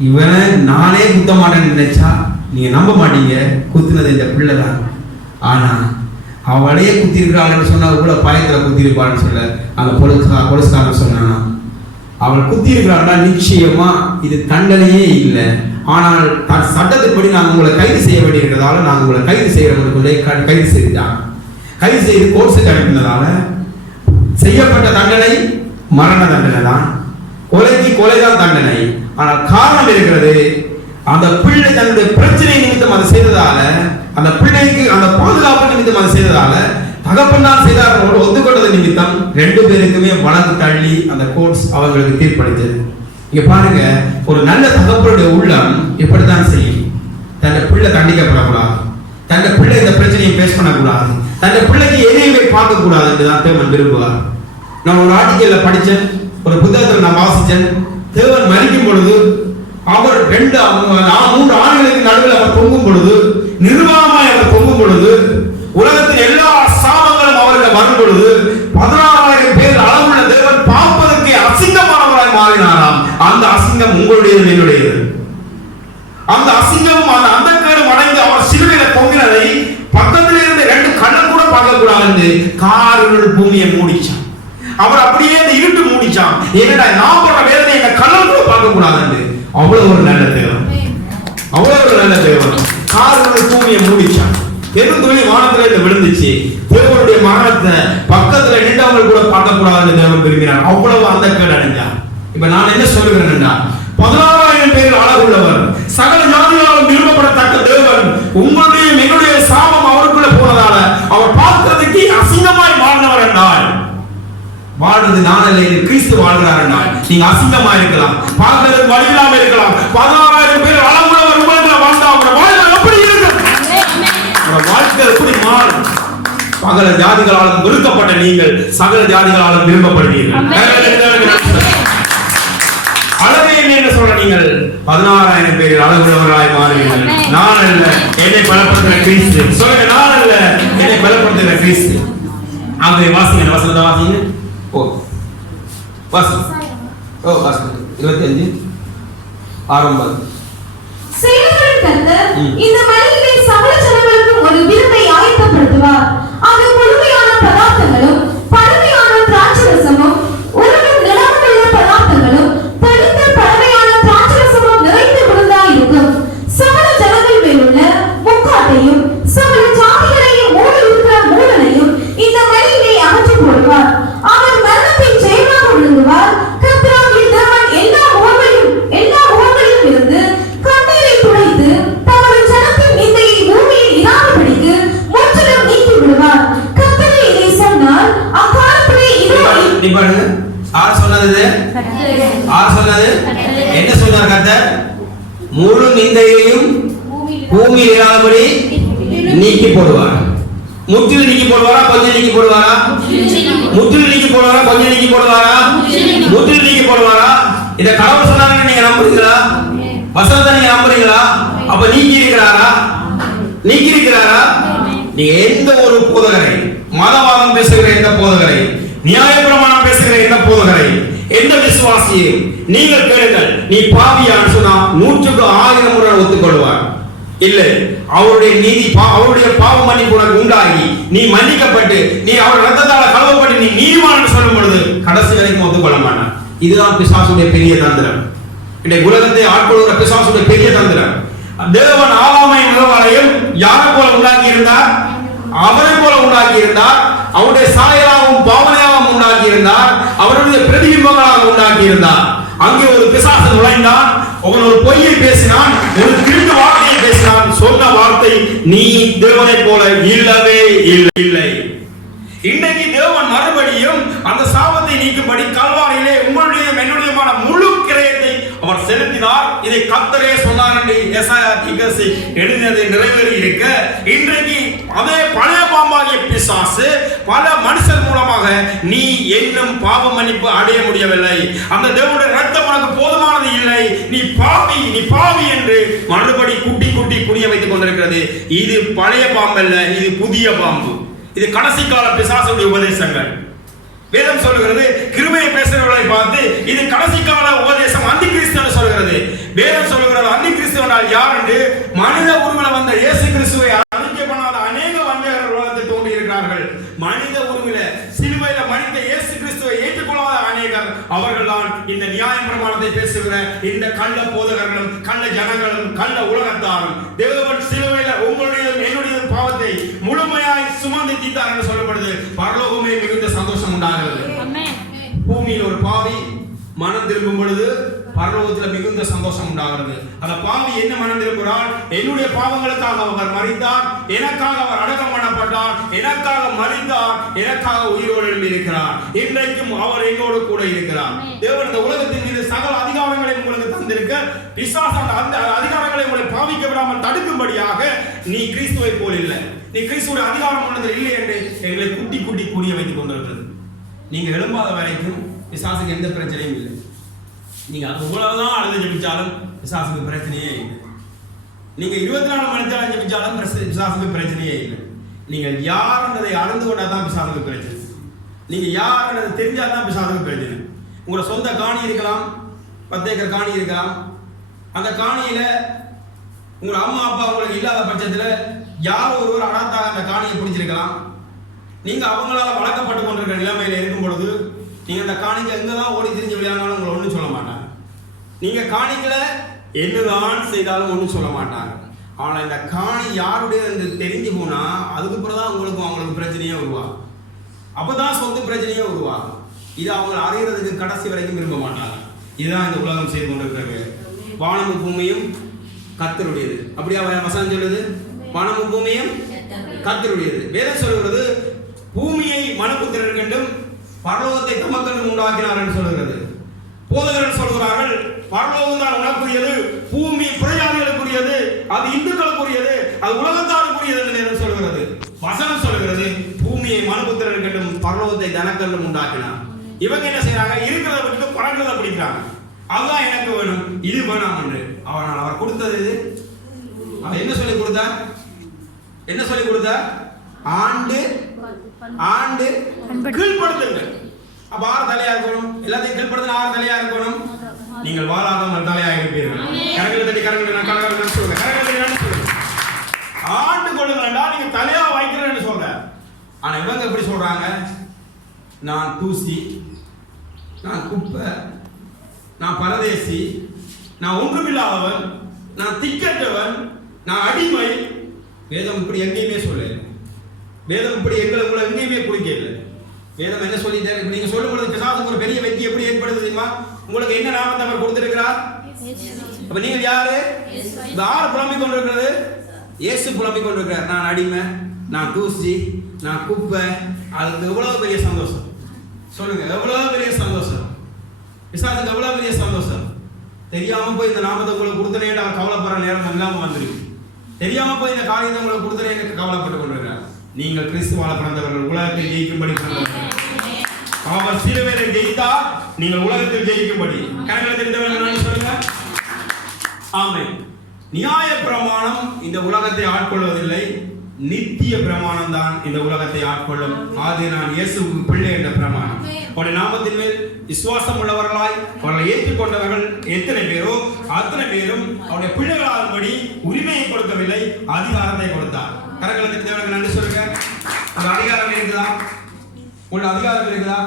இவனை நானே குத்த மாட்டேன்னு நினைச்சா நீங்க நம்ப மாட்டீங்க, குத்துனது இந்த பிள்ளை தான். ஆனா அவளையே குத்தி இருக்கிறாள்னு சொன்னா கூட பயத்துல குத்தி இருப்பான்னு சொல்ல அந்த போலீஸ்காரன் சொன்னானா, அவள் குத்தி இருக்கிறாள்னா நிச்சயமா இது தண்டனையே இல்லை, ஆனால் சட்டத்தின்படி நாங்கள் உங்களை கைது செய்ய வேண்டியிருக்கிறதால நாங்கள் உங்களை கைது செய்யறவங்களுக்குள்ளே கைது செய்துட்டாங்க. கைது செய்து கோர்ஸுக்கு அனுப்பினதால செய்யப்பட்ட தண்டனை மரண தண்டனை தான். கொலைக்கு கொலைதான் தண்டனை. ஆனால் காரணம் இருக்கிறது, அந்த பிள்ளை தன்னுடைய பிரச்சனை நிமித்தம் அதை செய்ததால, அந்த பிள்ளைக்கு அந்த பாதுகாப்பு நிமித்தம் அதை செய்ததால தகப்பன் தான் செய்தார்கள் ஒத்துக்கொண்டது நிமித்தம் 2 பேருக்குமே வழக்கு தள்ளி அந்த கோர்ட்ஸ் அவர்களுக்கு தீர்ப்பளித்தது. இங்க பாருங்க, ஒரு நல்ல தகப்பனுடைய உள்ளம் இப்படித்தான் செய்யும். தன்னை பிள்ளை தண்டிக்கப்படக்கூடாது, தன்னை பிள்ளை இந்த பிரச்சனையை பேஸ் பண்ணக்கூடாது, தன்னை பிள்ளைக்கு எதையுமே பார்க்க கூடாது என்றுதான் தேவன் விரும்புவார். நான் ஒரு ஆர்டிக்கல்ல படிச்சேன், ஒரு புத்தகத்தில் நான் வாசிச்சேன். தேவன் மரிக்கும் பொழுது அவர் 3 ஆண்களுக்கு நடுவில் அவர் தொங்கும் பொழுது, நிர்வாகமாய் அவர் தொங்கும் பொழுது, உலகத்தின் எல்லா சாபங்களும் அவர்கள் வரும் பொழுது 16,000 பேர் அளவுள்ள தேவன் பார்ப்பதற்கு அசிங்கமானவராய் மாறினாராம். அந்த அசிங்கம் உங்களுடையது, என்னுடையது. அந்த அசிங்கம் அந்த கேடு அடைந்து அவர் சிலுவையில தொங்கினதை பக்கத்தில் இருந்து 2 கண்ணை கூட பார்க்க கூடாது என்று காரிருள் பூமியை மூடிச்சான். அவர் அப்படியே இந்த இருட்டு மூடிச்சான். ஏன்னா நான் போற வேதனை எங்க கண்ணை கூட பார்க்க கூடாது என்று. அவ்வளவு ஒரு நல்ல தேவன், அவ்வளவு ஒரு நல்ல தேவன். காரிருள் பூமியை மூடிச்சான். பெருந்துளி வானத்துல இருந்து விழுந்துச்சு. தேவனுடைய மரணத்தை பக்கத்துல நின்றவங்க கூட பார்க்க கூடாதுன்னு தேவன் விரும்பினார். அவ்வளவு அந்த கேடு அடைஞ்சான். இப்ப நான் என்ன சொல்லுகிறேன், 16,000 பேர் அழகுள்ளவர், சகல ஜாதிகளாலும் விரும்பப்படத்தக்க தேவன் உங்களுடைய என்னுடைய சாபம் அவருக்குள்ள போனதால அவர் பார்க்கிறதுக்கு அசிங்கமாய் வாழ்ந்தவர் என்றால், வாழ்றது நான் அல்ல, கிறிஸ்து வாழ்கிறார் என்றால் நீங்க அசிங்கமா இருக்கலாம், பார்க்கிறதுக்கு வழி இல்லாம இருக்கலாம். 16,000 பேர் அழகுள்ளவர் உங்களுக்கு வாழ்ந்தா அவங்க வாழ்க்கை எப்படி இருக்கும்? வாழ்க்கை எப்படி மாறும்? சகல ஜாதிகளாலும் வெறுக்கப்பட்ட நீங்கள் சகல ஜாதிகளாலும் விரும்பப்படுவீர்கள். அளவே என்ன சொல்ற, நீங்கள் 16,000 பேரில் அளவுள்ளவர்களாய் மாறுவீர்கள். நான் அல்ல, என்னை பலப்படுத்துகிற கிறிஸ்து. சொல்லுங்க, நான் அல்ல, என்னை பலப்படுத்துகிற கிறிஸ்து. ஆகவே வாசிங்க, வசனத்தை வாசிங்க. ஓ வாசிங்க, ஓ வாசிங்க. 25 ஆரம்பம். சேனைகளின் கர்த்தர் இந்த மலையிலே சகல ஜனங்களுக்கும் ஒரு விருந்தை ஆயத்தப்படுத்துவார். அது முழுமையான பதார்த்தங்களும் பழமையான திராட்சரசமும் உலகம் நிலமுள்ள பதார்த்தங்களும் பழுத்த பழமையான திராட்சரசமும் நிறைந்த விருந்தாயிருக்கும். சகல ஜனங்கள் மேலுள்ள முக்காட்டையும் சகல ஜாதிகளையும் மூடி இருக்கிற மூடனையும் இந்த மலையிலே அகற்றி போடுவார். அவர் மரணத்தின் ஜெயமாக விழுங்குவார். கர்த்தராகிய தேவன் எல்லா முகங்களிலும் இருந்து கண்ணீரை துடைத்து தமது ஜனத்தின் நிந்தையை பூமியில் இராதபடிக்கு முற்றிலும் நீக்கி விடுவார். கர்த்தரே இதை சொன்னார். அக்காலத்திலே இதோ யார் சொன்னது? என்ன சொன்னார் கர்த்தர்? முழு நிந்தையையும் பூமியில் இராதபடி நீக்கி போடுவார். முற்றிலும் நீக்கி போடுவாரா, கொஞ்சம் நீக்கி போடுவாரா? முற்றிலும் நீக்கி போடுவாரா, கொஞ்சம் நீக்கி போடுவாரா? முற்றிலும் நீக்கி போடுவாரா? இத கடவுள் சொன்னாங்க, நீங்க நம்புறீங்களா? வசனத்தை நீங்க நம்புறீங்களா? அப்ப நீக்கி இருக்கிறாரா? நீக்கி இருக்கிறாரா? நீங்க எந்த ஒரு போதகரை, மதவாதம் பேசுகிற எந்த போதகரை, நியாயப்பிரமாணம் பேசுகிற எந்த போதகரை, எந்த விசுவாசியை நீங்கள் கேளுங்கள், நீ பாவியான்னு சொன்னா 100க்கு 1000 முறை ஒத்துக்கொள்வார். இல்லை, அவருடைய நீதி, அவருடைய பாவ மன்னிப்பு உனக்கு உண்டாகி நீ மன்னிக்கப்பட்டு நீ அவர் ரத்தத்தால கழுவப்பட்டு நீ நீதிமான் சொல்லும் பொழுது கடைசி வரைக்கும் ஒத்துக்கொள்ள மாட்டான். இதுதான் பிசாசுடைய பெரிய தந்திரம். இன்றைய உலகத்தை ஆட்கொள்கிற பிசாசுடைய பெரிய தந்திரம். தேவன் ஆதாமையும் ஏவாளையும் யாரை போல உண்டாக்கி இருந்தார்? அவரை போல உண்டாக்கி இருந்தார். அவருடைய சாயலாகவும் பாவனையாகவும் உண்டாக்கி இருந்தார். அவருடைய பிரதிபிம்பங்களாக உண்டாக்கி இருந்தார். அங்கே ஒரு பிசாசு நுழைந்தான். அவன் ஒரு பொய்யை பேசினான், ஒரு திருட்டு வார்த்தையை பேசினான். சொன்ன வார்த்தை, நீ தேவனை போல இல்லவே இல்லை. இன்றைக்கு தேவன் மறுபடியும் அந்த சாபத்தை நீக்கும்படி கல்வாரியிலே உங்களுடைய என்னுடையமான முழு கிரயத்தை அவர் செலுத்தினார். இதை கர்த்தரே சொன்னார் என்று எசாயா தீர்க்கதரிசி எழுதினதை நிறைவேறி இருக்க, இன்றைக்கு அதே பழைய பாம்பாகிய பிசாசு பல மனுஷர் மூலமாக நீ என்னும் பாவ மன்னிப்பு அடைய முடியவில்லை, அந்த தேவனுடைய ரத்தம் உனக்கு போதுமானது இல்லை, நீ பாவி என்று மறுபடி குட்டி குனிய வைத்துக் கொண்டிருக்கிறது. இது பழைய பாம்பல்ல, இது புதிய பாம்பு. இது கடைசி கால பிசாசுடைய உபதேசங்கள். வேதம் சொல்லுகிறது, கிருபையை பேசுகிறவர்களை பார்த்து இது கடைசி கால உபதேசம் அந்தி கிறிஸ்து சொல்லுகிறது. வேதம் சொல்லுகிறது, அந்தி கிறிஸ்துவனால் யார் என்று மனித உருவில வந்த இயேசு கிறிஸ்துவை அறிக்கை பண்ணாத அநேக வஞ்சகர்கள் உலகத்தில் தோன்றி இருக்கிறார்கள். மனித உருவில சிலுவையில மனித இயேசு கிறிஸ்துவை ஏற்றுக்கொள்ளாத அநேகர் அவர்கள் தான் இந்த நியாய பிரமாணத்தை பேசுகிற இந்த கள்ள போதகர்களும் கள்ள ஜனங்களும் கள்ள உலகத்தாரும். தேவன் சிலுவையில உங்களுடைய என்னுடைய பாவத்தை முழுமையாய் சுமந்து தீர்த்தார் என்று சொல்லப்படுது. பரலோகமே மிகுந்த சந்தோஷம் உண்டாகிறது. பூமியில் ஒரு பாவி மனம் திரும்பும் பொழுது பரலோகத்தில் மிகுந்த சந்தோஷம் உண்டாகிறது. அந்த பாவி என்ன மனம் திரும்புகிறார்? என்னுடைய பாவங்களுக்காக அவர் மரித்தார், எனக்காக அவர் அடக்கம் பண்ணப்பட்டார், எனக்காக மரித்தார், எனக்காக உயிரோடு எழும்பி இருக்கிறார். இன்றைக்கும் அவர் என்னோடு கூட இருக்கிறார். தேவன் இந்த உலகத்தின் மீது சகல அதிகாரங்களை உங்களுக்கு தந்திருக்க, பிசாசு அந்த அதிகாரங்களை உங்களை பாவிக்க விடாமல் தடுக்கும்படியாக நீ கிறிஸ்துவை போல் இல்லை, நீ கிறிஸ்துவோட அதிகாரம் உள்ளதில் இல்லை என்று எங்களை குட்டி குனிய வைத்துக் கொண்டிருக்கிறது. நீங்க எழும்பாத வரைக்கும் பிசாசுக்கு எந்த பிரச்சனையும் இல்லை. நீங்க அவ்வளவுதான் அழுது ஜெபிச்சாலும் பிசாசுக்கு பிரச்சனையே இல்லை. நீங்க 24 மணி நேரம் ஜெபிச்சாலும் பிசாசுக்கு பிரச்சனையே இல்லை. நீங்க யாருன்றதை அறிந்து கொண்டாதான் பிசாசுக்கு பிரச்சனை. நீங்க யாருன்றதை தெரிஞ்சாதான் பிசாசுக்கு பிரச்சனை. உங்களோட சொந்த காணி இருக்கலாம், 10 ஏக்கர் காணி இருக்கலாம். அந்த காணியில உங்க அம்மா அப்பா உங்களுக்கு இல்லாத பட்சத்துல யாரோ ஒருவர் அடாத்தாக அந்த காணியை பிடிச்சிருக்கலாம். நீங்க அவங்களால வளர்க்கப்பட்டு கொண்டிருக்கிற நிலைமையில இருக்கும் பொழுது நீங்க அந்த காணிக்கு எங்கதான் ஓடி திரிஞ்சு விளையாடினாலும் உங்களை ஒன்றும் சொல்ல மாட்டாங்க. நீங்க காணிக்கல என்னதான் செய்தாலும் ஒன்றும் சொல்ல மாட்டாங்க. ஆனா இந்த காணி யாருடைய தெரிஞ்சு போனா அதுக்கு பிறகுதான் அவங்களுக்கு பிரச்சனையே உருவாகும். அப்பதான் சொந்த பிரச்சனையே உருவாகும். இது அவங்க அறியறதுக்கு கடைசி வரைக்கும் விரும்ப மாட்டாங்க. இதுதான் இந்த உலகம் செய்து கொண்டிருக்கிறது. வானமும் பூமியும் கர்த்தருடையது. அப்படியா வசனம் சொல்லுது? வானமும் பூமியும் கர்த்தருடையது. வேதம் சொல்லுகிறது, பூமியை மனுபுத்திரர் கண்டும் பரலோகத்தை தமக்கென்று உண்டாக்கினார் என்று சொல்லுகிறது. போதகர்கள் சொல்கிறார்கள், பரலோகம் தான் உனக்குரியது, பூமி பிரஜாதிகளுக்குரியது, அது இந்துக்களுக்குரியது, அது உலகத்தாருக்குரியது என்று நேரம் சொல்கிறது. வசனம் சொல்கிறது, பூமியை மனுபுத்திரர் கண்டும் பரலோகத்தை தனக்கென்றும் உண்டாக்கினார். இவங்க என்ன செய்யறாங்க? இருக்கிறத விட்டு பறக்கிறத பிடிக்கிறாங்க. அதுதான் எனக்கு வேணும், இது வேணாம் என்று. அவர் கொடுத்தது இது. அவர் என்ன சொல்லி கொடுத்தார்? என்ன சொல்லி கொடுத்தார்? ஆண்டு கீழ்படுத்துங்கள். அப்ப ஆறு தலையா இருக்கணும், எல்லாத்தையும் கீழ்படுத்தின ஆறு தலையா இருக்கணும். நீங்கள் வாழாமல் தலையா இருப்பீர்கள். கரங்களை தட்டி கரங்களை சொல்லுங்க. ஆண்டு கொள்ளுங்களா நீங்க தலையா வைக்கிறேன்னு சொல்ற. ஆனா இவங்க எப்படி சொல்றாங்க? நான் தூசி, நான் குப்பை, நான் பரதேசி, நான் ஒன்றுமில்லாதவன், நான் திக்கற்றவன், நான் அடிமை. வேதம் இப்படி எங்கேயுமே சொல்ல. வேதம் இப்படி உங்களை எங்கேயுமே குடிக்கல. வேதம் என்ன சொல்லி நீங்க சொல்லும் பொழுது பிசாசுக்கு ஒரு பெரிய வெற்றி எப்படி ஏற்படுது தெரியுமா? உங்களுக்கு என்ன நாமத்தை அவர் கொடுத்திருக்கிறார்? அப்ப நீங்க யாரு? யார் புலம்பிக் கொண்டிருக்கிறது? இயேசு புலம்பிக் கொண்டிருக்கிறார். நான் அடிமை, நான் தூசி, நான் குப்பை. அதுக்கு எவ்வளவு பெரிய சந்தோஷம் சொல்லுங்க. எவ்வளவு பெரிய சந்தோஷம். பிசாசுக்கு எவ்வளவு பெரிய சந்தோஷம். தெரியாம போய் இந்த நாமத்தை உங்களுக்கு கொடுத்தனே அவர் கவலைப்படுற நேரம் இல்லாம வந்துருக்கு. தெரியாம போய் இந்த காரியத்தை உங்களுக்கு கொடுத்தனே எனக்கு கவலைப்பட்டு கொண்டிருக்கிறார். நீங்கள் கிறிஸ்துவால பிறந்தவர்கள், உலகத்தை ஜெயிக்கும்படி பிறந்தவர்கள். அவர் சிலுவையிலே ஜெயித்தார், நீங்கள் உலகத்தில் ஜெயிக்கும்படி. கரங்களை தெரிந்தவர்கள் சொல்லுங்க. ஆமென். நியாய பிரமாணம் இந்த உலகத்தை ஆட்கொள்வதில்லை, நித்திய பிரமாணம் தான் இந்த உலகத்தை ஆட்கொள்ளும். ஆதி நான் இயேசுவுக்கு பிள்ளை என்ற பிரமாணம். அவருடைய நாமத்தின் மேல் விசுவாசம் உள்ளவர்களாய் அவர்களை ஏற்றுக்கொண்டவர்கள் எத்தனை பேரோ அத்தனை பேரும் அவருடைய பிள்ளைகளாகும்படி உரிமையை கொடுக்கவில்லை, அதிகாரத்தை கொடுத்தார். கரங்களை தெரிந்தவர்கள் நன்றி சொல்லுங்க. அந்த அதிகாரம் இருக்குதா? உள்ள அதிகாரம் இருக்குதா?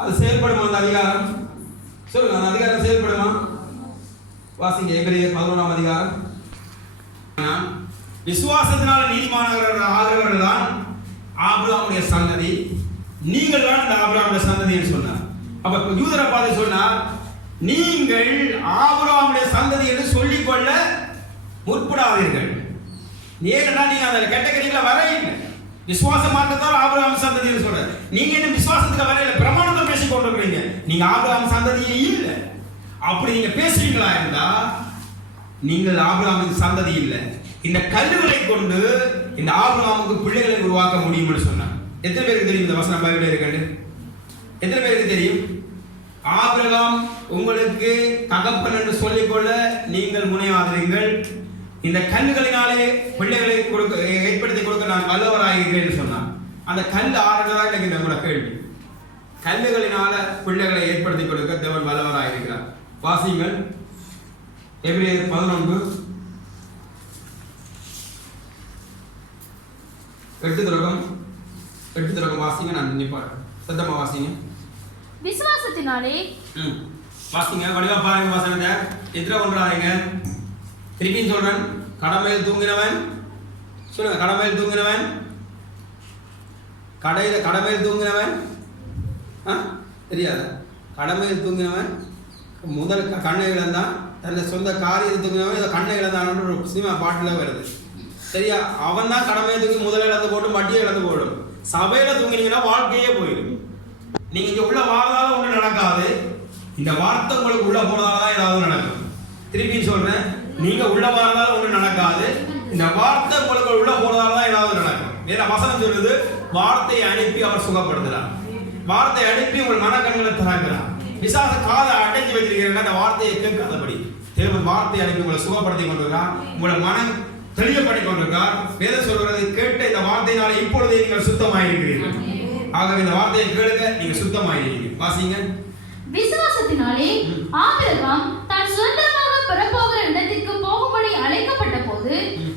அது செயல்படுமா? அந்த அதிகாரம் சொல்லுங்க. அந்த அதிகாரம் செயல்படுமா? வாசிங்க எபிரேயர் 11ஆம் அதிகாரம். விசுவாசத்தினால் நீதிமானவர்கள் தான் ஆபிரகாமுடைய சந்ததி, நீங்கள் தான் இந்த ஆபிரகாமுடைய சந்ததி என்று சொன்னார். அப்ப யூதரை பார்த்து சொன்னார், நீங்கள் ஆபிரகாமுடைய சந்ததி என்று சொல்லிக்கொள்ள முற்படாதீர்கள். ஏன்னா நீங்க அந்த கேட்டகரியில வர இல்லை. விசுவாச மார்க்கத்தால் ஆபிரகாம் சந்ததின்னு சொல்றாரு. நீங்க என்ன விசுவாசத்துக்கு வரையில பிரமாணத்தை பேசிக் கொண்டிருக்கிறீங்க. நீங்க ஆபிரகாம் சந்ததியே இல்லை. அப்படி நீங்க பேசுறீங்களா இருந்தா நீங்கள் ஆபிரகாமின் சந்ததி இல்லை. இந்த கல்லுகளை கொண்டு இந்த ஆபிரகாமுக்கு பிள்ளைகளை உருவாக்க முடியும்னு சொன்னார். எத்தனை பேருக்கு தெரியும் இந்த வசனம் பைபிள்ல இருக்கு? எத்தனை பேருக்கு தெரியும்? ஆபிரகாம் உங்களுக்கு தகப்பன் என்று சொல்லிக்கொள்ள நீங்கள் முனையாதீர்கள். இந்த கல்லுகளினாலே பிள்ளைகளை ஏற்படுத்தி கொடுக்க நான் வல்லவராகிறேன் சொன்னார். அந்த கல் ஆறுதான் எனக்கு நம்மளோட கேள்வி. கல்லுகளினால பிள்ளைகளை ஏற்படுத்தி கொடுக்க தேவன் வல்லவராயிருக்கிறார். வாசிங்கள் எபிரேயர் 11 8 தொடக்கம் வாசிங்க. நான் நினைப்பாரு சத்தமா வாசிங்க. விசுவாசத்தினாலே வாசிங்க. வடிவா பாருங்க வசனத்தை. எதிர ஒன்றாதீங்க. திருப்பியும் சொல்றேன். கடமையில் தூங்கினவன் சொல்லுங்க. கடமையில் தூங்கினவன் கடமையில் தூங்கினவன் தெரியாத கடமையில் தூங்கினவன் முதல் கண்ணை இழந்தான். தன்னை சொந்த காரியத்தை தூங்கினவன் இதை கண்ணை இழந்தான் ஒரு சினிமா பாட்டில் வருது. சரியா? அவன் தான் கடமையை தூக்கி முதல் இழந்து போட்டு மட்டியை இழந்து போடும். சபையில தூங்கினீங்கன்னா வாழ்க்கையே போயிடும். நீங்க இங்க உள்ள வாழ்ந்தாலும் ஒண்ணு நடக்காது. இந்த வார்த்தை உங்களுக்கு உள்ள போனதாலதான் ஏதாவது நடக்கும். திருப்பி சொல்றேன். நீங்க உள்ள வாழ்ந்தாலும் ஒண்ணு நடக்காது. இந்த வார்த்தை உங்களுக்கு உள்ள போனதாலதான் ஏதாவது நடக்கும். வேற வசனம் சொல்றது, வார்த்தையை அனுப்பி அவர் சுகப்படுத்துறார். வார்த்தை அனுப்பி உங்கள் மனக்கண்களை திறக்கிறார். பிசாச காதை அடைஞ்சு வச்சிருக்கிறீங்க அந்த வார்த்தையை கேட்காதபடி தேவன் வார்த்தையை அனுப்பி உங்களை சுகப்படுத்தி கொண்டிருக்கிறார். உங்களை மனம் தெளிவுபடுத்தி கொண்டிருக்கிறார். வேதம் சொல்கிறது, கேட்ட இந்த வார்த்தையினால இப்பொழுதே நீங்கள் சுத்தமாயிருக்கிறீர்கள். ஆகவே இந்த வார்த்தையை கேளுங்க, நீங்க சுத்தமாயிருக்கீங்க. வாசிங்க. விசுவாசத்தினாலே ஆபிரகாம் தான் சுதந்திரமாக பெறப்போகிற இடத்திற்கு போகும்படி அழைக்கப்பட்ட போது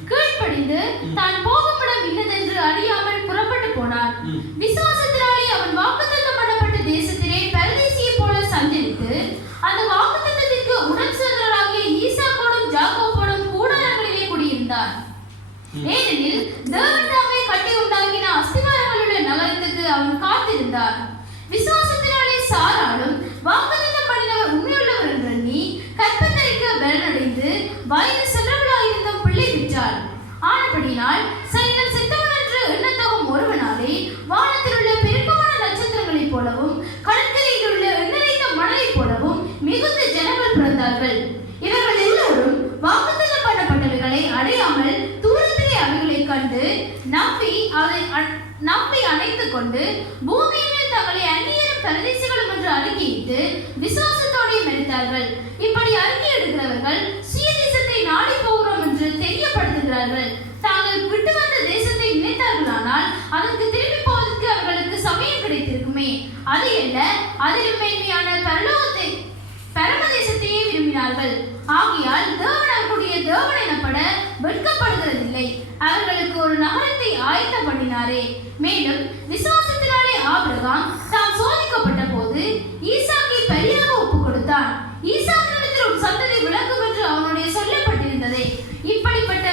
கீழ்ப்படிந்து தான் போகும் இடம் இன்னதென்று அறியாமல் புறப்பட்டு போனார். விசுவாசத்தினாலே அவன் வாக்குத்தத்தம் பண்ணப்பட்ட தேசத்திலே பரதேசியை போல சஞ்சரித்து அந்த வாக்குத்தத்தத்திற்கு உடன் சுதந்திரராகிய ஈசாக்கோடும் ஜாக்கோபோடும் கூடாரங்களிலே குடியிருந்தார். ஏனெனில் தேவன் தாமே கட்டி உண்டாக்கின அஸ்திவாரங்களுள்ள நகரத்துக்கு அவன் காத்திருந்தார். விசுவாசத்தினாலே சாராளும் வாக்குத்தத்தம் பண்ணினவர் உண்மையுள்ளவர் என்று எண்ணி கற்பத்தரிக்க பலனடைந்து வயது சென்றவளாயிருந்தும் பிள்ளை பெற்றாள். ஆனபடினால் சரீரம் செத்தவன் என்று எண்ணத்தகும் ஒருவனாலே வானத்தில் உள்ள பெருக்கமான நட்சத்திரங்களைப் போலவும் கடற்கரையில் உள்ள எண்ணறைந்த மணலைப் போலவும் மிகுந்த ஜனங்கள் பிறந்தார்கள். இவர்கள் எல்லோரும் வாக்குத்தத்தம் பண்ணப்பட்டவைகளை அடையாமல் தூரத்திலே அவைகளை கண்டு நம்பி அணைத்துக் கொண்டு பூமியின் மேல் தங்களை அந்நியரும் பரதேசிகளும் என்று அறிக்கையிட்டு விசுவாசத்தோடு மரித்தார்கள். இப்படி அறிக்கை எடுக்கிறவர்கள் சுய தேசத்தை நாடி போகிறோம் என்று தெரியப்படுத்துகிறார்கள். தாங்கள் விட்டு வந்த தேசத்தை நினைத்தார்களானால் அதற்கு திரும்பி போவதற்கு அவர்களுக்கு சமயம் கிடைத்திருக்குமே. அது அல்ல, அதிலும் மேன்மையான பரமதேசத்தையே விரும்பினார்கள். ஆகையால் தேவனாகுடைய தேவன் எனப்பட வெட்கப்படுகிறதில்லை. அவர்களுக்கு ஒரு நகரத்தை ஆயத்தம் பண்ணினாரே. மேலும் விசுவாசத்தினாலே ஆபிரகாம் தாம் சோதிக்கப்பட்ட போது ஈசாக்கை பலியாக ஒப்பு கொடுத்தான். ஈசாக்கினிடத்தில் ஒரு சந்ததி விளங்கும் என்று அவனுடைய சொல்லப்பட்டிருந்ததே. இப்படிப்பட்ட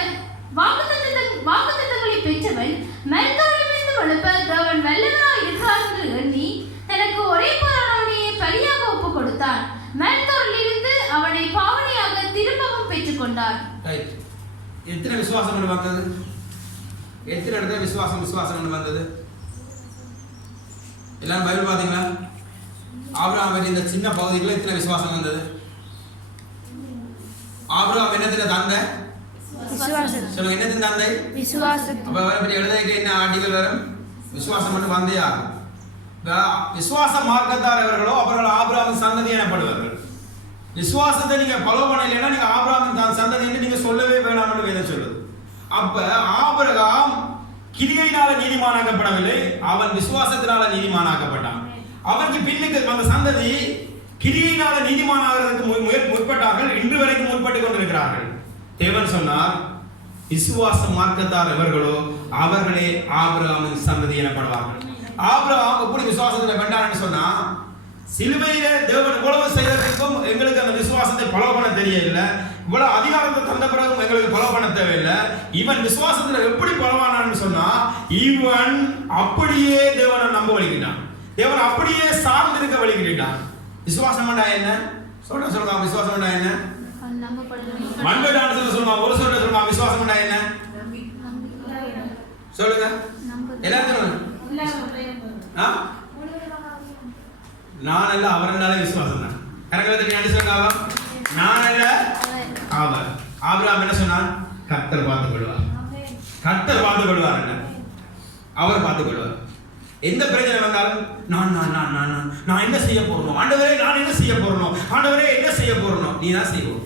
வாக்குத்தத்தங்களை பெற்றவன் மருத்துவமிருந்து எழுப்ப தேவன் வல்லவராய் இருக்கிறார் என்று எண்ணி தனக்கு ஒரே போரானவனையே பலியாக ஒப்பு கொடுத்தான். மருத்துவரிலிருந்து அவனை பாவனையாக திரும்பவும் பெற்றுக் கொண்டார். எத்தனை விசுவாசம் வந்தது? எத்தனை இடத்துல விசுவாசம் வந்தது? எல்லாரும் பைபிள் பாத்தீங்களா? ஆபிரகாம் இந்த சின்ன பகுதிக்குள்ள எத்தனை விசுவாசம் வந்தது? ஆபிரகாம் என்னத்துல தந்தை? சொல்லுங்க, என்னத்தின் தந்தை? விசுவாசம். அப்ப வரப்படி எழுதிட்டு என்ன ஆர்டிகல் வரும்? விசுவாசம் மட்டும் வந்தையா? விசுவாச மார்க்கத்தாரவர்களோ அவர்கள் ஆபிரகாமின் சந்ததி எனப்படுவார்கள். விசுவாசத்தை நீங்க ஃபாலோ பண்ணலைன்னா நீங்க ஆபிரகாமின் தான் சந்ததி என்று நீங்க சொல்லவே வேணாம்னு வேதம் சொல்லுது. அப்ப ஆபிரகாம் கிரியையினால நீதிமானாக்கப்படவில்லை, அவன் விசுவாசத்தினால நீதிமானாக்கப்பட்டான். அவனுக்கு பின்னுக்கு வந்த சந்ததி கிரியையினால நீதிமானாகிறதுக்கு முற்பட்டார்கள். இன்று வரைக்கும் முற்பட்டு கொண்டிருக்கிறார்கள். தேவன் சொன்னார், விசுவாச மார்க்கத்தார் எவர்களோ அவர்களே ஆபிரகாமின் சந்ததி எனப்படுவார்கள். ஆபிரகாம் எப்படி விசுவாசத்தை கண்டான்னு சொன்னா, சிலுவையில தேவன் இவ்வளவு செய்ததற்கும் எங்களுக்கு அந்த விசுவாசத்தை ஃபாலோ பண்ண தெரியல, இவ்வளவு அதிகாரத்தை தந்த பிறகும் எங்களுக்கு ஃபாலோ பண்ண தேவையில்லை. இவன் விசுவாசத்துல எப்படி பலவானான்னு சொன்னா, இவன் அப்படியே தேவனை நம்ப வலிக்கிட்டான். தேவன் அப்படியே சார்ந்திருக்க வலிக்கிட்டான். விசுவாசம் என்ன சொல்லுங்க? விசுவாசம் என்ன? மண்படான்னு சொல்லுவாங்க. ஒரு சொல்ல சொல்லுவாங்க. விசுவாசம் என்ன சொல்லுங்க? எல்லாரும் நான் அல்ல அவர்னால விசுவாசம் தான். கரெக்டா சொன்னாவா? நான் அல்ல அவர். ஆபிரகாம் என்ன சொன்னான்? கர்த்தர் பார்த்துக் கொள்வார். கர்த்தர் பார்த்துக் கொள்வார். அவர் பார்த்துக் கொள்வார். எந்த பிரச்சனை வந்தாலும் நான் என்ன செய்ய போறோம் ஆண்டவரே, நான் என்ன செய்ய போறோம் ஆண்டவரே, என்ன செய்ய போறோம், நீ தான் செய்வோம்.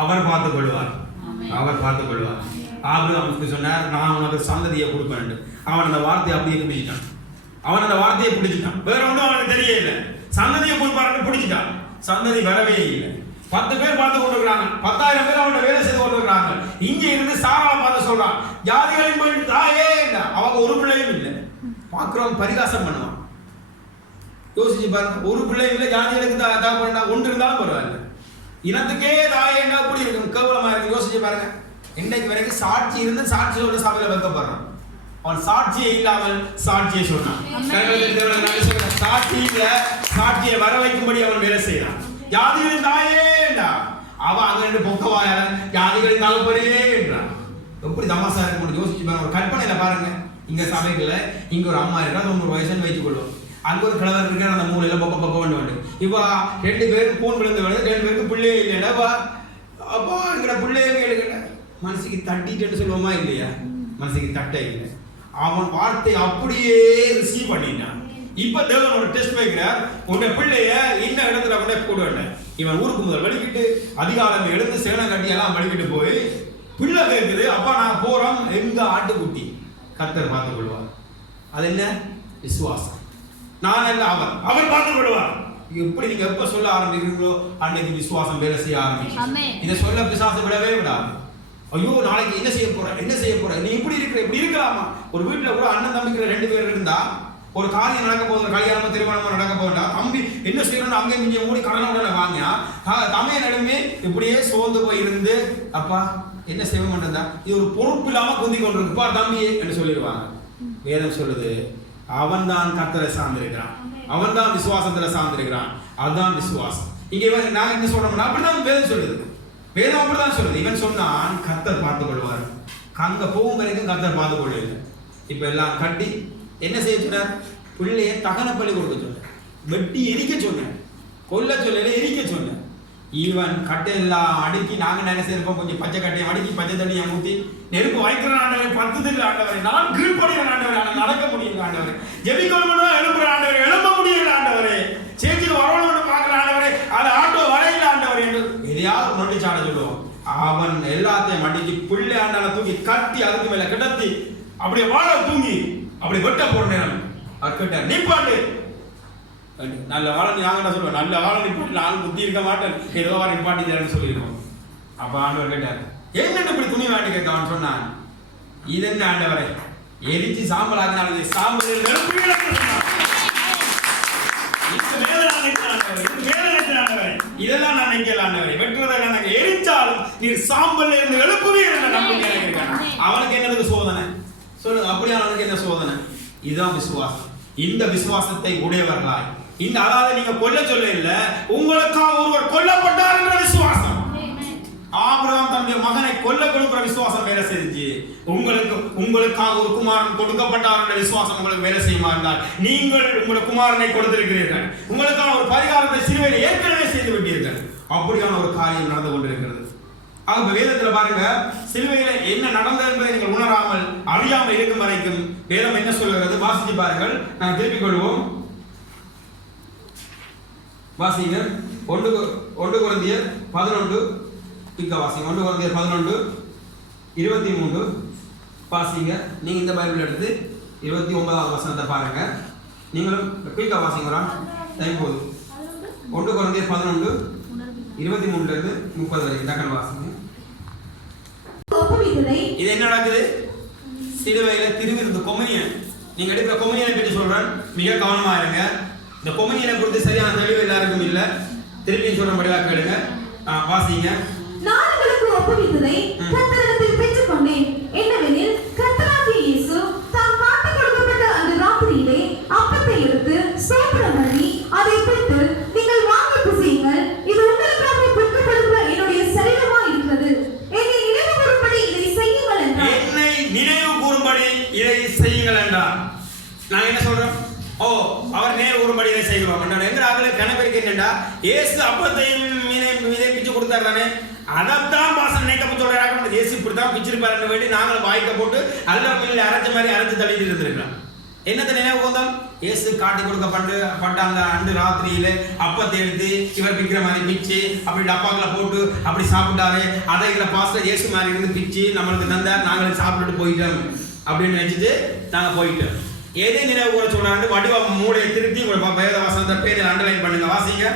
அவர் பார்த்துக் கொள்வார். அவர் பார்த்துக் கொள்வார். ஆபிரகாமுக்கு சொன்னார், நான் உனக்கு சந்ததியை கொடுப்பேன். அவன் அந்த வார்த்தையை அப்படியே பிடிச்சிட்டான். வேற ஒன்றும் அவனுக்கு தெரியல. சந்ததியை கொடுப்பாருன்னு பிடிச்சிட்டான். சந்ததி வரவே இல்லை. 10 பேர் பார்த்து கொண்டிருக்கிறாங்க. 10,000 பேர் அவனை வேலை செய்து கொண்டிருக்கிறாங்க. இங்க இருந்து சாராவை பார்த்து சொல்றான், ஜாதிகளின் தாயே இல்ல, அவங்க ஒரு பிள்ளையும் இல்லை. பார்க்கிறவங்க பரிகாசம் பண்ணுவான். யோசிச்சு பாருங்க, ஒரு பிள்ளையும் இல்லை, ஜாதிகளுக்கு தாய் ஒன்று இருந்தாலும் பரவாயில்ல, இனத்துக்கே தாயே என்ன அப்படி இருக்கும், கேவலமா இருக்கு. யோசிச்சு பாருங்க, இன்றைக்கு வரைக்கும் சாட்சி இருந்து சாட்சியோட சபையில வைக்கப்படுறான். அவன் சாட்சியை இல்லாமல் சாட்சியை சொன்னான். சாட்சியை வர வைக்கும்படி அவன் வேலை செய்யறான். ஜாதிகளின் தாயே என்றான். அவன் அங்க பொக்கவாயால ஜாதிகளின் தகப்பனே என்றான். எப்படி தமாசா இருக்க முடியும்? யோசிச்சு பாருங்க. ஒரு கற்பனையில பாருங்க, இங்க சபைக்குள்ள இங்க ஒரு அம்மா இருக்கா, 90 வயசுன்னு வைத்துக் கொள்வோம். அங்க ஒரு கிழவர் இருக்கிற அந்த மூலையில பொக்க வேண்டும். இப்ப 2 பேருக்கு பூன் விழுந்து வருது, 2 பேருக்கு பிள்ளையே இல்லைடா. அப்பா இருக்கிற பிள்ளையே கேளுங்க, மனசுக்கு தட்டிட்டு சொல்லுவோமா இல்லையா? மனசுக்கு தட்ட இல்லை. அவன் வார்த்தை அப்படியே ரிசீவ் பண்ணிட்டான். இப்ப தேவன் ஒரு டெஸ்ட் வைக்கிறார். உன்னுடைய பிள்ளைய இந்த இடத்துல கொண்டே போடுவேன். இவன் ஊருக்கு முதல் வலிக்கிட்டு அதிகாலம் எழுந்து சேலம் கட்டி எல்லாம் வலிக்கிட்டு போய் பிள்ளை கேட்குது, அப்பா நான் போறோம், எங்க ஆட்டுக்குட்டி. கர்த்தர் பார்த்துக் கொள்வார். அது என்ன? விசுவாசம். நான் அல்ல அவர், அவர் பார்த்துக் கொள்வார். எப்படி நீங்க எப்ப சொல்ல ஆரம்பிக்கிறீங்களோ அன்னைக்கு விசுவாசம் வேலை செய்ய ஆரம்பிக்கும். இதை சொல்ல பிசாசு விடவே விடாது. ஐயோ நாளைக்கு என்ன செய்ய போற, நீ இப்படி இருக்கலாமா? ஒரு வீட்டுல கூட அண்ணன் தம்பிக்கிற 2 பேர் இருந்தா ஒரு காரியம் நடக்க போகுது, கல்யாணமோ திருமணமோ நடக்க போகுதா, தம்பி என்ன செய்யணும்னு அங்கே இங்கே மூடி கடனை வாங்கினா தமைய நடுமே இப்படியே சோர்ந்து போய் இருந்து, அப்பா என்ன செய்ய மாட்டேன், இது ஒரு பொறுப்பு இல்லாம குந்தி கொண்டு இருக்குப்பா தம்பியே என்று சொல்லிடுவாங்க. வேதம் சொல்லுது, அவன் தான் கர்த்தரை சார்ந்திருக்கிறான், அவன் தான் விசுவாசத்துல சார்ந்திருக்கிறான். அதுதான் விசுவாசம். இங்க நாங்க என்ன சொல்றோம்னா அப்படிதான் வேதம் சொல்லுது. வேதம் அப்படிதான் சொல்லுது. இவன் சொன்னான் கர்த்தர் பார்த்துக் கொள்வார். அங்க போகும் வரைக்கும் கர்த்தர் பார்த்துக் கொள்ளவில்லை. இப்ப எல்லாம் கட்டி என்ன செய்ய சொன்னார்? பிள்ளைய தகன பலி கொடுக்க சொன்னார். வெட்டி எரிக்க சொன்னார். கொல்ல சொல்லல, எரிக்க சொன்னார். இவன் கட்டையெல்லாம் அடுக்கி நாங்க என்ன செய்யறோம், கொஞ்சம் பச்சை கட்டையை அடுக்கி பச்சை தண்ணியை ஊற்றி நெருப்பு வைக்கிற ஆண்டவரை, 10 தில் ஆண்டவரை, நான் கீழ்படுகிற ஆண்டவரை, ஆனால் நடக்க முடியும் ஆண்டவரை, ஜெபிக்கணும் எழுப்புற ஆண்டவரை, எழுப்ப முடியல ஆண்டவரை, சேச்சில் வரணும்னு பார்க்குற ஆண்டவரை, அது ஆட்டோ வரையில ஆண்டவர் என்று எதையாவது நொண்டிச்சாட சொல்லுவோம். அவன் எல்லாத்தையும் அடிச்சு பிள்ளை ஆண்டால தூக்கி கட்டி அதுக்கு மேல கிடத்தி அப்படியே வாழ தூங்கி அப்படி வெட்ட போற நேரம் அவர் கேட்டார், நிப்பாட்டு. நல்ல வாழ நாங்க சொல்லுவோம், நல்ல வாழ நிப்பாட்டு, நான் புத்தி இருக்க மாட்டேன், ஏதோ வாழ நிப்பாட்டி சொல்லியிருக்கோம். அப்ப ஆண்டவர் கேட்டார், என்னென்ன இப்படி துணி வாட்டி கேட்க? அவன் சொன்னான், இது என்ன ஆண்டவரை, எரிச்சு சாம்பல் ஆகினாலே சாம்பல் இதெல்லாம் நான் நினைக்கல ஆண்டவரை, வெட்டுறதெல்லாம் நாங்க எரிச்சாலும் நீர் சாம்பல்ல இருந்து எழுப்புவீர் என்ற நம்பிக்கை இருக்கிறான். அவனுக்கு என்னதுக்கு சோதனை சொல்லுங்க? அப்படியே அவனுக்கு என்ன சோதனை? இதுதான் விசுவாசம். இந்த விசுவாசத்தை உடையவர்களாய், இந்த அதாவது நீங்க கொல்ல சொல்ல இல்ல, உங்களுக்காக ஒருவர் கொல்லப்பட்டார் என்ற விசுவாசம். ஆபிரகாம் தன்னுடைய மகனை கொல்ல கொடுக்கிற விசுவாசம் வேலை செஞ்சு, உங்களுக்காக ஒரு குமாரன் கொடுக்கப்பட்டார் என்ற விசுவாசம் உங்களுக்கு வேலை செய்யுமா இருந்தால், நீங்கள் உங்களுடைய குமாரனை கொடுத்திருக்கிறீர்கள், உங்களுக்கான ஒரு பரிகாரத்தை சிலுவையில் ஏற்கனவே செய்து விட்டீர்கள். அப்படியான ஒரு காரியம் நடந்து கொண்டிருக்கிறது. ஆக வேதத்துல பாருங்க, சிலுவையில என்ன நடந்தது என்பதை நீங்கள் உணராமல் அறியாமல் இருக்கும் வரைக்கும் வேதம் என்ன சொல்கிறது வாசித்து பாருங்கள். நாங்கள் திருப்பிக் கொள்வோம். வாசிங்க 1 கொரிந்தியர் 11 வாசிங்க. 1 கொரிந்தியர் 11:23 வாசிங்க. நீங்க இந்த பைபிள் எடுத்து 29வது வசனத்தை பாருங்க. நீங்களும் குயிக்கா வாசிங்களா, டைம் போகுது. 1 கொரிந்தியர் 11:23 30 வரைக்கும் டக்கன் வாசிங்க. இது என்ன நடக்குது? சிலுவையில திருவிருந்து கொம்யூனியன். நீங்க எடுக்கிற கொம்யூனியனை பற்றி சொல்றேன், மிக கவனமா இருங்க. இந்த கொம்யூனியனை குறித்து சரியான தெளிவு எல்லாருக்கும் இல்ல. திருப்பி சொல்றபடியா கேளுங்க, வாசிங்க. நான் உங்களுக்கு ஒப்புவித்ததை கர்த்தரிடத்தில் பெற்றுக்கொண்டேன். என்னவெனில் கர்த்தராகிய இயேசு தாம் காட்டிக் கொடுக்கப்பட்ட அந்த ராத்திரியிலே அப்பத்தை எடுத்து ஸ்தோத்திரம் பண்ணி அதை பிட்டு, நீங்கள் வாங்கி புசியுங்கள், இது உங்களுக்காக பிற்கப்படுகிற என்னுடைய சரீரமா இருக்கிறது, என்னை நினைவு கூறும்படி இதை செய்யுங்கள் என்றார். என்னை இயேசு அப்பத்தையும் மீனை பிச்சு கொடுத்தாரு தானே, அதைத்தான் பாசம் நினைக்க சொல்றாங்க. இயேசு இப்படித்தான் பிச்சிருப்பாரு வேண்டி நாங்கள் வாய்க்க போட்டு அல்ல மீனில் அரைச்ச மாதிரி அரைச்சு தள்ளிட்டு இருந்திருக்கிறோம். என்னத்தை நினைவு போதும், இயேசு காட்டி கொடுக்கப்பட்ட அந்த அன்று ராத்திரியில அப்பத்தை எடுத்து இவர் பிக்கிற மாதிரி பிச்சு அப்படி டப்பாக்களை போட்டு அப்படி சாப்பிட்டாரு. அதை இதில் பாஸ்டர் இயேசு மாதிரி இருந்து பிச்சு நம்மளுக்கு தந்தார், நாங்கள் சாப்பிட்டுட்டு போயிட்டோம் அப்படின்னு நினைச்சிட்டு நாங்கள் போயிட்டோம். எதை நினைவு கூட சொல்றாங்க, வடிவ மூளையை திருத்தி வேத வசனத்தை பேரில் அண்டர்லைன் பண்ணுங்க, வாசிங்க.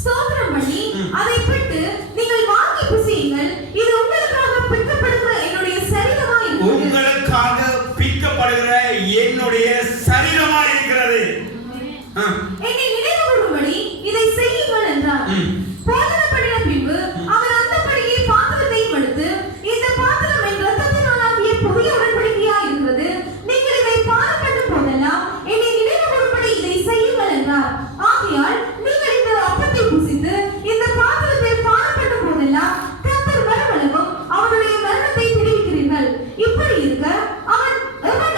ஸ்தோத்திரம் பண்ணி அதை பிட்டு நீங்கள் வாங்கி புசியுங்கள், இது உங்களுக்காக பிற்கப்படுகிற என்னுடைய சரீரமா இருக்கிறது. உங்களுக்காக பிற்கப்படுகிற என்னுடைய சரீரமா இருக்கிறது. என்னை நினைவு கூறும்படி இதை செய்யுங்கள் என்றார். போஜனம் பண்ணின பின்பு அவர் அந்தப்படியே பாத்திரத்தையும் எடுத்து, இந்த பாத்திரம் என் இரத்தத்தினாலாகிய புதிய உடன்படிக்கையா இருக்கிறது, நீங்கள் இதை பானம் பண்ணும் போதெல்லாம் என்னை நினைவு கூறும்படி இதை செய்யுங்கள் என்றார். ஆகையால் நீங்கள் இந்த அப்பத்தை புசித்து இந்த பாத்திரத்தை பானம் பண்ணும் போதெல்லாம் கர்த்தர் வருமளவும் அவருடைய மரணத்தை தெரிவிக்கிறீர்கள். இப்படி இருக்க அவன்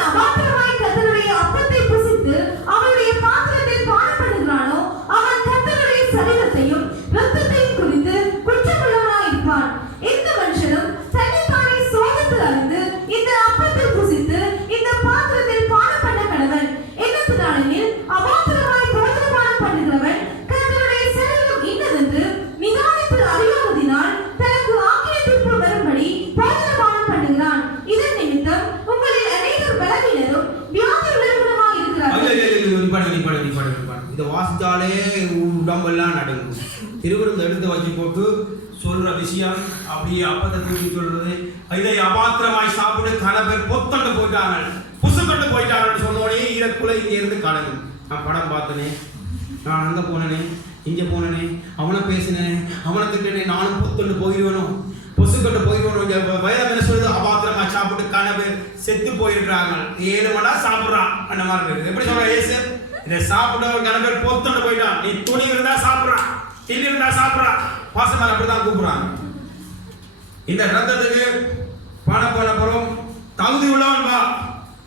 அபாத்திரமாய் கர்த்தருடைய அப்பத்தை புசித்து அவருடைய பாத்திரத்தில் பானம் பண்ணுகிறானோ அவன் கர்த்தருடைய சரீரத்தையும் இரத்தத்தையும் குறித்து குற்றமுள்ளவனாய் இருப்பான். எந்த மனுஷனும் தன்னைத்தானே சோதித்து அறிந்து இந்த அப்பத்தில் புசித்து இந்த பாத்திரத்தில் பானம் பண்ண கடவன். என்னத்தினாலெனில் அபாத்திரமாய் போஜனபானம் பண்ணுகிறவன் கர்த்தருடைய சரீரம் இன்னதென்று நிதானித்து அறியாததினால் தனக்கு ஆக்கினை தீர்ப்பு வரும்படி போஜனபானம் பண்ணுகிறான். இதன் நிமித்தம் உங்களில் அநேகர் பலவீனரும் வியாதியுள்ளவர்களுமாய் இருக்கிறார்கள். இதை வாசித்தாலே உடம்பெல்லாம் நடுங்கும். திருவிருந்த எடுத்து வச்சு போட்டு சொல்ற விஷயம் அப்படியே அப்பத்தை தூக்கி சொல்றது, இதை அபாத்திரமாய் சாப்பிட்டு கன பேர் பொத்தண்டு போயிட்டாங்க, புசுக்கண்டு போயிட்டாங்கன்னு சொன்னோடனே ஈரக்குள்ள இங்க இருந்து கடங்கும். நான் படம் பார்த்தனே, நான் அங்க போனேனே, இங்க போனேனே, அவனை பேசினேன், அவனை திட்டனே, நானும் பொத்தண்டு போயிடுவேணும், பொசுக்கண்டு போயிடுவேணும். வயதம் என்ன சொல்லுது, அபாத்திரமா சாப்பிட்டு கன பேர் செத்து போயிருக்கிறாங்க. 7 மணி நேரம் சாப்பிட்றான் அந்த மாதிரி இருக்கு. எப்படி சொல்ற ஏசு, இதை சாப்பிட்டு ஒரு கன பேர் பொத்தண்டு போயிட்டான். நீ துணி இருந்தா சாப்பிட்றான், தில்லி இருந்தா சாப்பிட்றான், பாசமாக அப்படிதான் கூப்பிடுறாங்க. இந்த ரத்தத்துக்கு பணம் போன பிறகு தகுதி உள்ளவன் வா,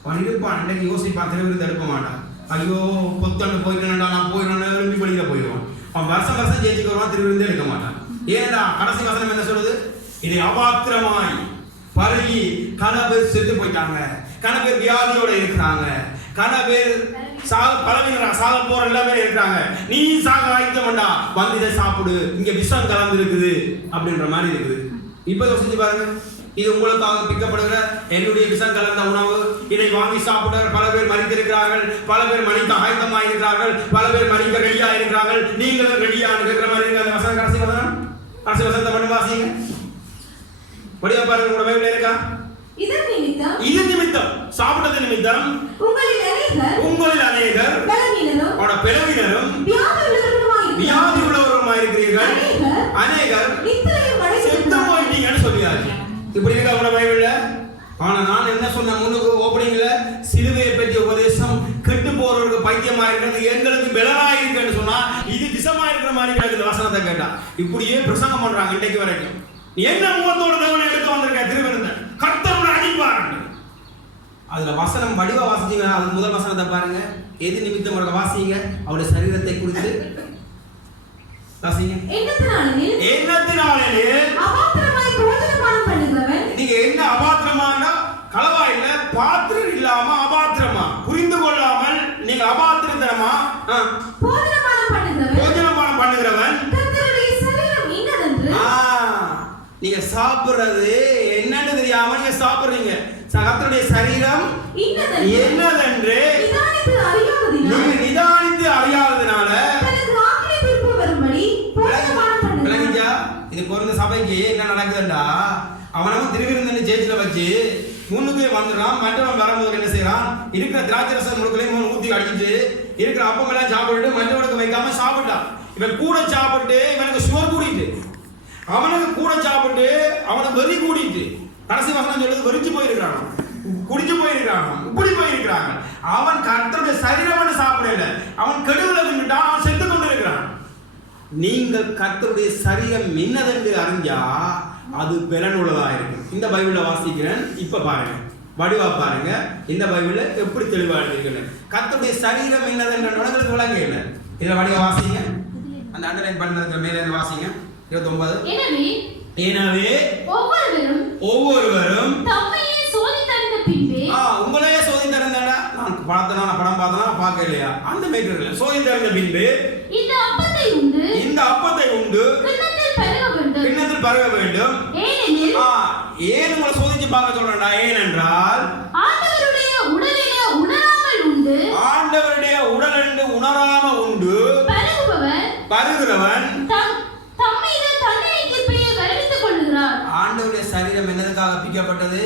அவன் இருப்பான். இன்னைக்கு யோசிப்பான், திருவிருந்து எடுக்க மாட்டான். ஐயோ பொத்தண்டு போயிட்டேன்டா, நான் போயிடுவேன், விரும்பி படிக்க போயிடுவான். அவன் வருஷம் வருஷம் ஜெயிச்சுக்கு வருவான், திருவிருந்தே எடுக்க மாட்டான். ஏன்டா கடைசி வசனம் என்ன சொல்லுது, இதை அபாத்திரமாய் பருகி கன பேர் செத்து போயிட்டாங்க, கன பேர் வியாதியோட இருக்கிறாங்க, கன பேர் சாக போற எல்லாமே இருக்கிறாங்க. நீ சாக ஆயத்தம்டா, வந்து இதை சாப்பிடு, இங்க விஷம் கலந்து இருக்குது அப்படின்ற மாதிரி இருக்குது. இப்ப யோசிச்சு பாருங்க, இது உங்களுக்காக பிக்கப்படுகிற என்னுடைய விஷம் கலந்த உணவு. இதை வாங்கி சாப்பிட பல பேர் மறித்திருக்கிறார்கள், பல பேர் மறிக்க ஆயத்தமாக இருக்கிறார்கள், பல பேர் மறிக்க ரெடியா இருக்கிறார்கள். நீங்களும் ரெடியா இருக்கிற மாதிரி இருக்கு. அந்த வசனம் கடைசி வசனம், கடைசி வசனத்தை மட்டும் வாசிங்க. படியா பாருங்க, உங்களோட பைபிள்ல இருக்கா? இது நிமித்தம் சாப்பிட்டது நிமித்தம் உங்களில் அநேகர் பலவீனரும் வியாதி உள்ளவருமாய் இருக்கிறீர்கள், அநேகர் செத்து போயிட்டீங்கன்னு சொல்லியாச்சு. இப்படி இருக்கா உங்களோட பைபிள்ல? ஆனா நான் என்ன சொன்ன முன்னுக்கு ஓப்பனிங்ல, சிலுவையை பற்றி உபதேசம் கெட்டு போறவருக்கு பைத்தியமா இருக்கிறது, எங்களுக்கு பலனா இருக்குன்னு சொன்னா இது விஷமா இருக்கிற மாதிரி கிடக்குது. வசனத்தை கேட்டா இப்படியே பிரசங்கம் பண்றாங்க இன்னைக்கு வரைக்கும். என்ன முகத்தோடு தேவனை எடுத்து வந்திருக்க திருவிருந்த கர்த்தரோட அடிப்பார். அதுல வசனம் வடிவா வாசிச்சீங்கன்னா அது முதல் வசனத்தை பாருங்க, எது நிமித்தம் அவர்கள் வாசிங்க, அவருடைய சரீரத்தை குறித்து வாசிங்க. என்னத்தினாலே அபாத்திரமாய் போஜனபானம் பண்ணுகிறவன், நீங்க என்ன அபாத்திரமான களவா இல்ல, பாத்திரம் இல்லாம அபாத்திரமா புரிந்து கொள்ளாமல் நீங்க அபாத்திரத்தனமா போஜனபானம் பண்ணுகிறவன் கர்த்தருடைய சரீரம் இன்னதென்று, நீங்க சாப்பிடுறது என்னன்னு தெரியாம நீங்க சாப்பிடுறீங்க. கர்த்தருடைய சரீரம் என்னதென்று நிதானித்து அறியாததினால இது பொருந்த சபைக்கு என்ன நடக்குதுண்டா, அவனவன் திருவிருந்தன்னு ஜெயிச்சுல வச்சு முன்னுக்கே வந்துடுறான். மற்றவன் வரும்போது என்ன செய்யறான், இருக்கிற திராட்சை ரசம் முழுக்களையும் ஊத்தி அடிச்சுட்டு இருக்கிற அப்பம் எல்லாம் சாப்பிட்டு மற்றவனுக்கு வைக்காம சாப்பிட்டான். இவன் கூட சாப்பிட்டு இவனுக்கு சுவர் கூடிட்டு, அவனுக்கு கூட சாப்பிட்டு அவனுக்கு வெறி கூடிட்டு, கடைசி வசனம் சொல்லுது வெறிச்சு போயிருக்கிறான், குடிச்சு போயிருக்கிறான், இப்படி போயிருக்கிறாங்க. அவன் கர்த்தருடைய சரீரம் சாப்பிடல, அவன் கெடுவுல நின்றுட்டான், அவன் செத்து கொண்டு இருக்கிறான். நீங்கள் கர்த்தருடைய சரீரம் என்னதென்று அறிஞ்சா அது பலனுள்ளதா இருக்கும். இந்த பைபிளை வாசிக்கிறேன், இப்ப பாருங்க, வடிவா பாருங்க, இந்த பைபிள எப்படி தெளிவா எழுதிருக்கேன். கர்த்தருடைய சரீரம் என்னதென்று உங்களுக்கு விளங்க இல்லை. இதை வடிவா வாசிங்க. அந்த அண்டர்லைன் பண்ணதுக்கு மேல இருந்து வாசிங்க 29. எனவே ஒவ்வொருவரும் தம்மையே சோதித்தறிந்த பின்பே உங்களையே சோதித்தறிந்தா நான் படம் பார்த்தனா பார்க்க இல்லையா அந்த மேய்க்கிறீர்கள் சோதித்தறிந்த பின்பு இந்த அப்பத்தை உண்டு கிண்ணத்தில் பருக வேண்டும். ஏன் உங்களை சோதிச்சு பார்க்க சொல்றேன்டா? ஏனென்றால் ஆண்டவருடைய உடல் என்று உணராம உண்டு பருகிறவன் ஆண்டவருடைய சரீரம் என்னதுக்காக பிக்கப்பட்டது?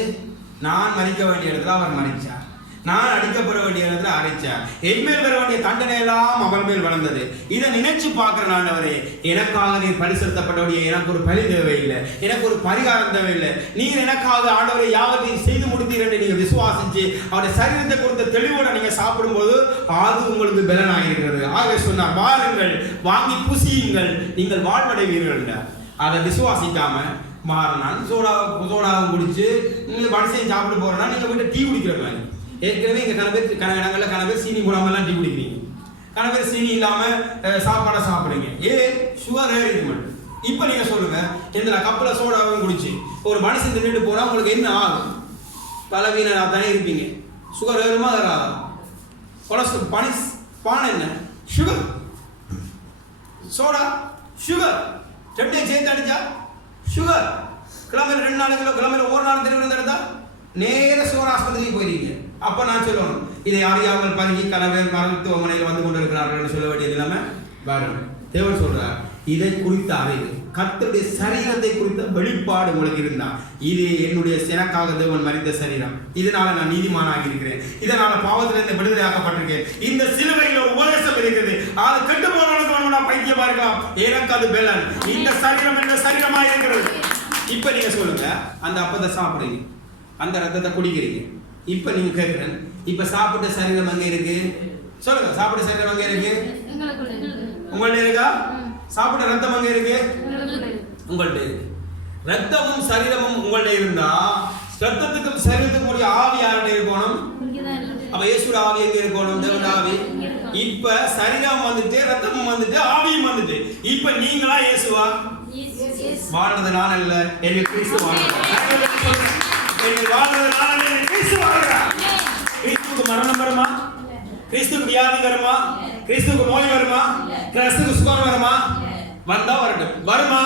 நான் மரிக்க வேண்டிய இடத்துல அவர் மரிச்சார், நான் அடிக்கப்பட வேண்டிய இடத்துல அரைச்சார், என் மேல் வர வேண்டிய தண்டனை எல்லாம் அவர் மேல் வளர்ந்தது. இதை நினைச்சு பார்க்கிற ஆண்டவரே, எனக்காக நீர் பரிசுத்தப்பட்டவடைய எனக்கு ஒரு பலி தேவையில்லை, எனக்கு ஒரு பரிகாரம் தேவையில்லை. நீர் எனக்காக ஆண்டவரை யாவற்றையும் செய்து முடித்தீர் என்று நீங்க விசுவாசிச்சு அவருடைய சரீரத்தை கொடுத்த தெளிவோட நீங்க சாப்பிடும்போது அது உங்களுக்கு பலனாயிருக்கிறது. ஆக சொன்னார், வாருங்கள் வாங்கி புசியுங்கள் நீங்கள் வாழ்வடைவீர்கள். அதை விசுவாசிக்காம மாறினான் சோடாவும் குடிச்சு நீங்க மனுஷன் சாப்பிட்டு போறேன்னா நீங்க போயிட்டு டீ குடிக்கிற மாதிரி. ஏற்கனவே இங்க இடங்கள்ல கன பேர் சீனி போடாமலாம் டீ குடிக்கிறீங்க, கன பேர் சீனி இல்லாம சாப்பாடை சாப்பிடுறீங்க. சுகர் ஏறிடுமெண்ட். இப்ப நீங்க சொல்லுங்க, இந்த கப்பல சோடாவும் குடிச்சு ஒரு மனுஷன் தின்னுட்டு போனா உங்களுக்கு என்ன ஆகும்? பலவீனரா தானே இருப்பீங்க. சுகர் ஏறுமா ஏறாதா? கொலஸ்ட்ரால் பான் என்ன? சுகர். சோடா சுகர், ரெண்டையும் சேர்த்து அடிச்சா சுகர். கிளம்புல 2 4 கிலோ, கிளம்புல ஒரு நாள் தெரிவித்து எடுத்தா நேர சுகர் ஆஸ்பத்திரிக்கு போயிருக்கீங்க. அப்ப நான் சொல்லணும், இதை அறியாமல் பருகி கணவர் மருத்துவமனையில் வந்து கொண்டிருக்கிறார்கள் சொல்ல வேண்டியது இல்லாம வரும். தேவன் சொல்றார், இதை குறித்த அறிவு, கர்த்தருடைய சரீரத்தை குறித்த வெளிப்பாடு உங்களுக்கு இருந்தா, இது என்னுடைய எனக்காக தேவன் மரித்த சரீரம், இதனால நான் நீதிமானாகி இருக்கிறேன், இதனால பாவத்திலிருந்து விடுதலையாக்கப்பட்டிருக்கேன், இந்த சிலுவையில் ஒரு உபதேசம் இருக்கிறது, அது கெட்டு போனவனுக்கு நான் பைத்தியமா இருக்கலாம், எனக்கு அது பலன், இந்த சரீரம் என்ற சரீரமா இருக்கிறது. இப்ப நீங்க சொல்லுங்க, அந்த அப்பத்தை சாப்பிடுறீங்க, அந்த ரத்தத்தை குடிக்கிறீங்க. இப்ப நீங்க கேட்கிறேன், இப்ப சாப்பிட்ட சரீரம் அங்க இருக்கு, சொல்லுங்க, சாப்பிட்ட சரீரம் அங்க இருக்கு, உங்கள்ட்ட இருக்கா? சாப்பிட்ட ரத்தம் அங்க இருக்கு, உங்கள்ட்ட இருக்கு. ரத்தமும் சரீரமும் உங்கள்ட்ட இருந்தா ரத்தத்துக்கும் சரீரத்துக்கும் உடைய ஆவி யார்கிட்ட இருக்கணும்? அப்ப இயேசுவோட ஆவி எங்க இருக்கணும்? தேவனுடைய ஆவி. இப்ப சரீரம் வந்துட்டு, ரத்தமும் வந்துட்டு, ஆவியும் வந்துட்டு, இப்ப நீங்களா இயேசுவா? வாழ்றது நான் அல்ல, எனக்கு கிறிஸ்து வாழ்றார். வாழ்றது நான் அல்ல, எனக்கு கிறிஸ்து வாழ்றார். கிறிஸ்துவுக்கு மரணம் வருமா? கிறிஸ்துவுக்கு வியாதி வருமா? கிறிஸ்துவுக்கு நோய் வருமா? கிறிஸ்துவுக்கு சுகம் வருமா? வந்தா வரட்டும், வருமா?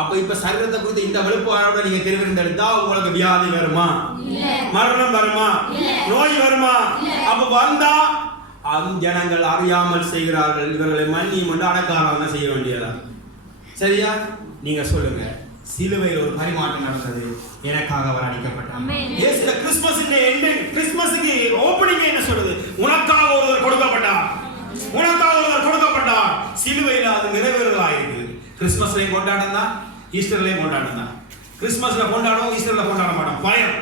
அப்ப இப்ப சரீரத்தை குறித்து இந்த வெளிப்பாடோட நீங்க தெரிவித்தெடுத்தா உங்களுக்கு வியாதி வருமா? மரணம் வருமா? நோய் வருமா? அப்ப வந்தா ஜனங்கள் அறியாமல் செய்கிறார்கள், இவர்களை மன்னியும் என்று அடக்காரங்க செய்ய வேண்டியதா? சரியா? நீங்க சொல்லுங்க, சிலுவையில் ஒரு பரிமாற்றம் நடந்தது, எனக்காக அவர் அடிக்கப்பட்டார். Yes, the Christmas in the ending, கிறிஸ்மஸுக்கு ஓபனிங் என்ன சொல்லுது? உனக்காக ஒருவர் கொடுக்கப்பட்டார், உனக்காக ஒருவர் கொடுக்கப்பட்டார். சிலுவையில் அது நிறைவேறுதலாக இருக்குது. கிறிஸ்மஸ்லயும் கொண்டாடுறதா, ஈஸ்டர்லயும் கொண்டாடுறதா? கிறிஸ்மஸ்ல கொண்டாடுவோம், ஈஸ்டர்ல கொண்டாட மாட்டோம், பயம்.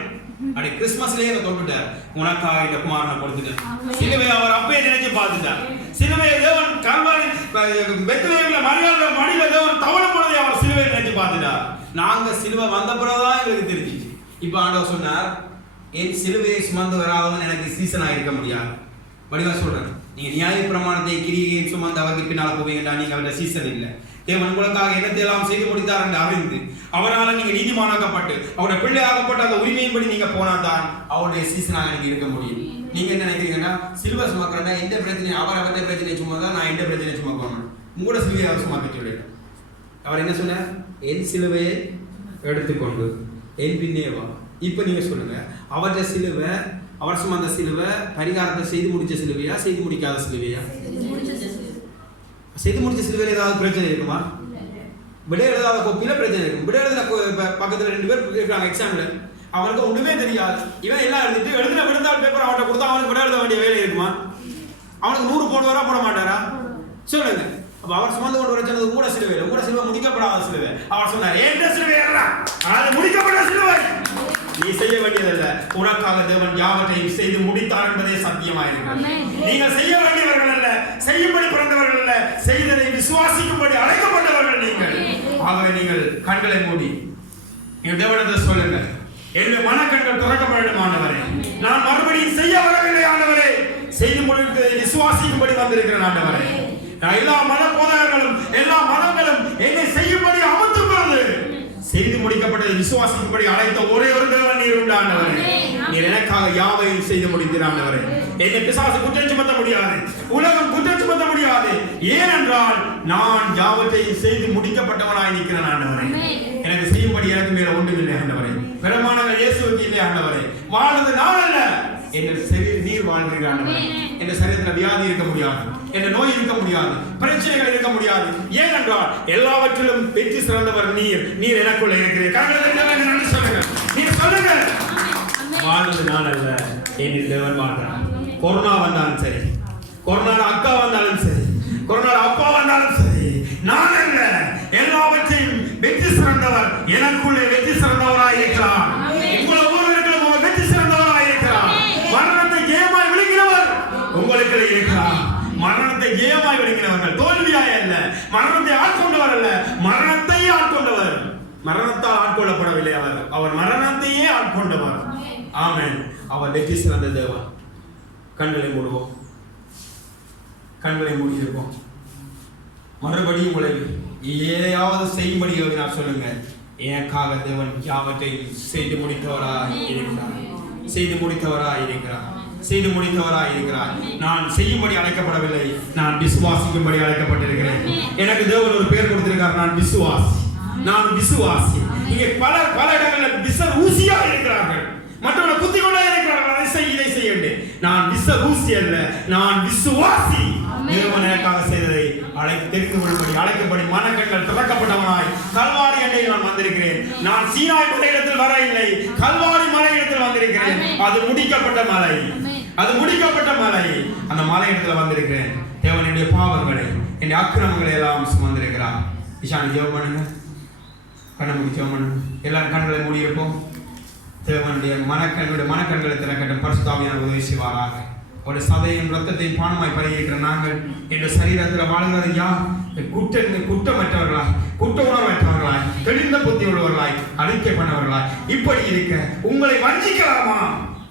அப்படி கிறிஸ்மஸ்லயே தொட்டுட்டார், உனக்காக இந்த குமாரனை கொடுத்துட்டார். சிலுவையை அவர் அப்பயே நினைச்சு பார்த்துட்டார். சிலுவையை தேவன் கல்வாரி பெத்லகேம்ல மரியாதை மடியில தேவன் தவணம் பொழுது அவர் சிலுவையை நினைச்சு பார்த்துட்டார். நாங்க சிலுவை வந்த பிறகுதான் எங்களுக்கு தெரிஞ்சிச்சு. இப்ப ஆண்டவர் சொன்னார், என் சிலுவையை சுமந்து வராதவன் எனக்கு சீசனா இருக்க முடியாது. வடிவா சொல்றேன், நீங்க நியாய பிரமாணத்தை கிரியை சுமந்து அவருக்கு பின்னால் போவீங்கடா, நீங்க அவருடைய சீசன் இல்லை. தேவன் உங்களுக்காக என்னத்தை எல்லாம் செய்து முடித்தார் என்று அறிந்து அவரால் நீங்க நீதிமானாக்கப்பட்டு அவருடைய பிள்ளையாகப்பட்ட அந்த உரிமையின்படி நீங்க போனாதான் அவருடைய சீசனாக நீங்க இருக்க முடியும். நீங்க என்ன நினைக்கிறீங்கன்னா, சிலுவை சுமக்கிறேன்னா எந்த பிரச்சனை, அவருடைய பிரச்சனை சுமதான், நான் எந்த பிரச்சனை சுமக்கணும், உங்களோட சிலுவையை அவர் சுமக்க சொல்லிடு. அவர் என்ன சொன்னார்? என் சிலுவையை எடுத்துக்கொண்டு என் பின்னே வா. இப்ப நீங்க சொல்லுங்க, அவருடைய சிலுவை, அவர் சுமந்த சிலுவை பரிகாரத்தை செய்து முடிச்ச சிலுவையா, செய்து முடிக்காத சிலுவையா? செய்து முடிச்ச சிலுவையில் ஏதாவது பிரச்சனை இருக்குமா? விட எழுதாத கோப்பில பிரச்சனை இருக்கும். விட எழுதின பக்கத்துல 2 பேர் இருக்காங்க எக்ஸாம்ல, அவனுக்கு ஒண்ணுமே தெரியாது, இவன் எல்லாம் எழுதிட்டு எழுதின விடுதாள் பேப்பர் அவன்கிட்ட கொடுத்தா அவனுக்கு விட எழுத வேண்டிய வேலை இருக்குமா? அவனுக்கு 100 போடுவாரா போட மாட்டாரா? சொல்லுங்க. அப்ப அவர் சுமந்து கொண்டு வர சொன்னது கூட சிலுவை, கூட சிலுவை முடிக்கப்படாத சிலுவை. அவர் சொன்னார், எந்த சிலுவை அது முடிக்கப்பட்ட சிலுவை, நீ செய்ய வேண்டியதல்ல, உனக்காக தேவன் யாவற்றையும் செய்து முடித்தார் என்பதே சத்தியமாயிருக்கிறது. நீங்கள் செய்ய வேண்டியவர்கள் அல்ல, செய்யும்படி பிறந்தவர்கள் அல்ல, செய்ததை விசுவாசிக்கும்படி அழைக்கப்பட்டவர்கள் நீங்கள். ஆகவே நீங்கள் கண்களை மூடி தேவனிடத்தில் சொல்லுங்க, என்னுடைய மனக்கண்கள் திறக்கப்பட வேண்டும் ஆண்டவரே, நான் மறுபடியும் செய்ய வரவில்லை ஆண்டவரே, செய்து முடித்ததை விசுவாசிக்கும்படி வந்திருக்கிறேன் ஆண்டவரே, எல்லா மத போதகர்களும் எல்லா மதங்களும் என்னை செய்யும்படி அமர்த்துகிறது. செய்து முடிக்கப்பட்டதை விசுவாசிக்கும்படி அழைத்த ஒரே ஒரு தேவன் நீர் உண்டு ஆண்டவரே. நீர் எனக்காக யாவையும் செய்து முடித்தீர் ஆண்டவரே. என்னை பிசாசு குற்றம் சுமத்த முடியாது, உலகம் குற்றம் சுமத்த முடியாது. ஏனென்றால் நான் யாவற்றையும் செய்து முடிக்கப்பட்டவனாய் நிற்கிறேன் ஆண்டவரே. எனக்கு செய்யும்படி எனக்கு மேல ஒன்றுமில்லை ஆண்டவரே. பிரமாணங்கள் இயேசுவுக்கு இல்லை ஆண்டவரே. வாழ்வது நான் அல்ல, என் சரீரம் நீர் வாழ்கிறீர்கள் ஆண்டவரே. என் சரீரத்தில் வியாதி இருக்க முடியாது, என் நோய் இருக்க முடியாது, பிரச்சனைகள் இருக்க முடியாது. ஏனென்றால் எல்லாவற்றிலும் வெற்றி சிறந்தவர் நீர். நீர் எனக்குள்ள இருக்கிறீர். கரங்களை சொல்லுங்க, நீர் சொல்லுங்க. வாழ்வது நான் அல்ல, என் தேவன் வாழ்கிறார். கொரோனா வந்தாலும் சரி, கொரோனா அக்கா வந்தாலும் சரி, கொரோனா அப்பா வந்தாலும் சரி, நான் அல்ல, எல்லாவற்றையும் வெற்றி சிறந்தவர் எனக்குள்ளே வெற்றி சிறந்தவராய் இருக்கிறார். உங்கள் ஒவ்வொருவருக்கும் அவர் வெற்றி சிறந்தவராய் இருக்கிறார். மரணத்தை ஜெயமாய் விழுங்கினவர் உங்களுக்கு இருக்கிறார். மரணத்தை ஜெயமாய் விழுங்கினவர்கள் தோல்வியாய் அல்ல, மரணத்தை ஆட்கொண்டவர் அல்ல, மரணத்தையே ஆட்கொண்டவர். மரணத்தால் ஆட்கொள்ளப்படவில்லை, அவர் மரணத்தையே ஆட்கொண்டவர். ஆமென். அவர் வெற்றி சிறந்த தேவன். கண்களை மூடுவோம், கண்களை மூடியிருப்போம். மறுபடியும் உங்களை ஏதாவது செய்யும்படி நான் சொல்லுங்க. எனக்காக தேவன் யாவற்றையும் செய்து முடித்தவராய் இருக்கிறார், செய்து முடித்தவராய் இருக்கிறார், செய்து முடித்தவராய் இருக்கிறார். நான் செய்யும்படி அழைக்கப்படவில்லை, நான் விசுவாசிக்கும்படி அழைக்கப்பட்டிருக்கிறேன். எனக்கு தேவன் ஒரு பேர் கொடுத்திருக்கிறார், நான் விசுவாசி. நான் விசுவாசி. இங்கே பல இடங்களில் விசர் ஊசியா இருக்கிறார்கள், மற்றவர்களை குத்தி கொண்டே இருக்கிறார்கள். அதை செய், இதை செய்ய. நான் விசர் ஊசி அல்ல, நான் விசுவாசி. தேவன் எனக்காக செய்ததை தெரிந்து கொள்ளும்படி அழைக்கப்படி மனக்கண்கள் திறக்கப்பட்டவனாய் கல்வாரி அண்டையில் நான் வந்திருக்கிறேன். நான் சீனாய் மலையிடத்தில் வர இல்லை, கல்வாரி மலையிடத்தில் வந்திருக்கிறேன். அது முடிக்கப்பட்ட மலை, அது முடிக்கப்பட்ட மலை. அந்த மலையிடத்தில் வந்திருக்கிறேன். தேவனுடைய பாவங்களை, என் அக்கிரமங்களை எல்லாம் சுமந்திருக்கிறார். இஷான் ஜெபம் பண்ணுங்க, கண்ணை மூடி ஜெபம் பண்ணுங்க. எல்லாரும் கண்களை மூடி இருப்போம். தேவனுடைய மனக்கண்களை திறக்கட்டும். பரிசுத்தாவியானவர் உதவி செய்வாராக. அவருடைய சதையும் ரத்தத்தையும் பானமாய் பருகியிருக்கிற நாங்கள் என்ற சரீரத்தில் வாழ்கிறது யார்? குற்றமற்றவர்களாய், குற்ற உணர்வற்றவர்களாய், தெளிந்த புத்தி உள்ளவர்களாய், அறிக்கை பண்ணவர்களாய் இப்படி இருக்க உங்களை வஞ்சிக்கலாமா?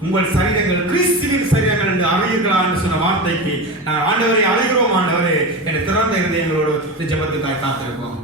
உங்கள் சரீரங்கள் கிறிஸ்துவின் சரீரங்கள் என்று அறியுங்களா என்று சொன்ன வார்த்தைக்கு நான் ஆண்டவரை அறிகிறோம். ஆண்டவரே என்ற திறந்த இருதயங்களோடு ஜெபத்துக்காய் காத்திருப்போம்.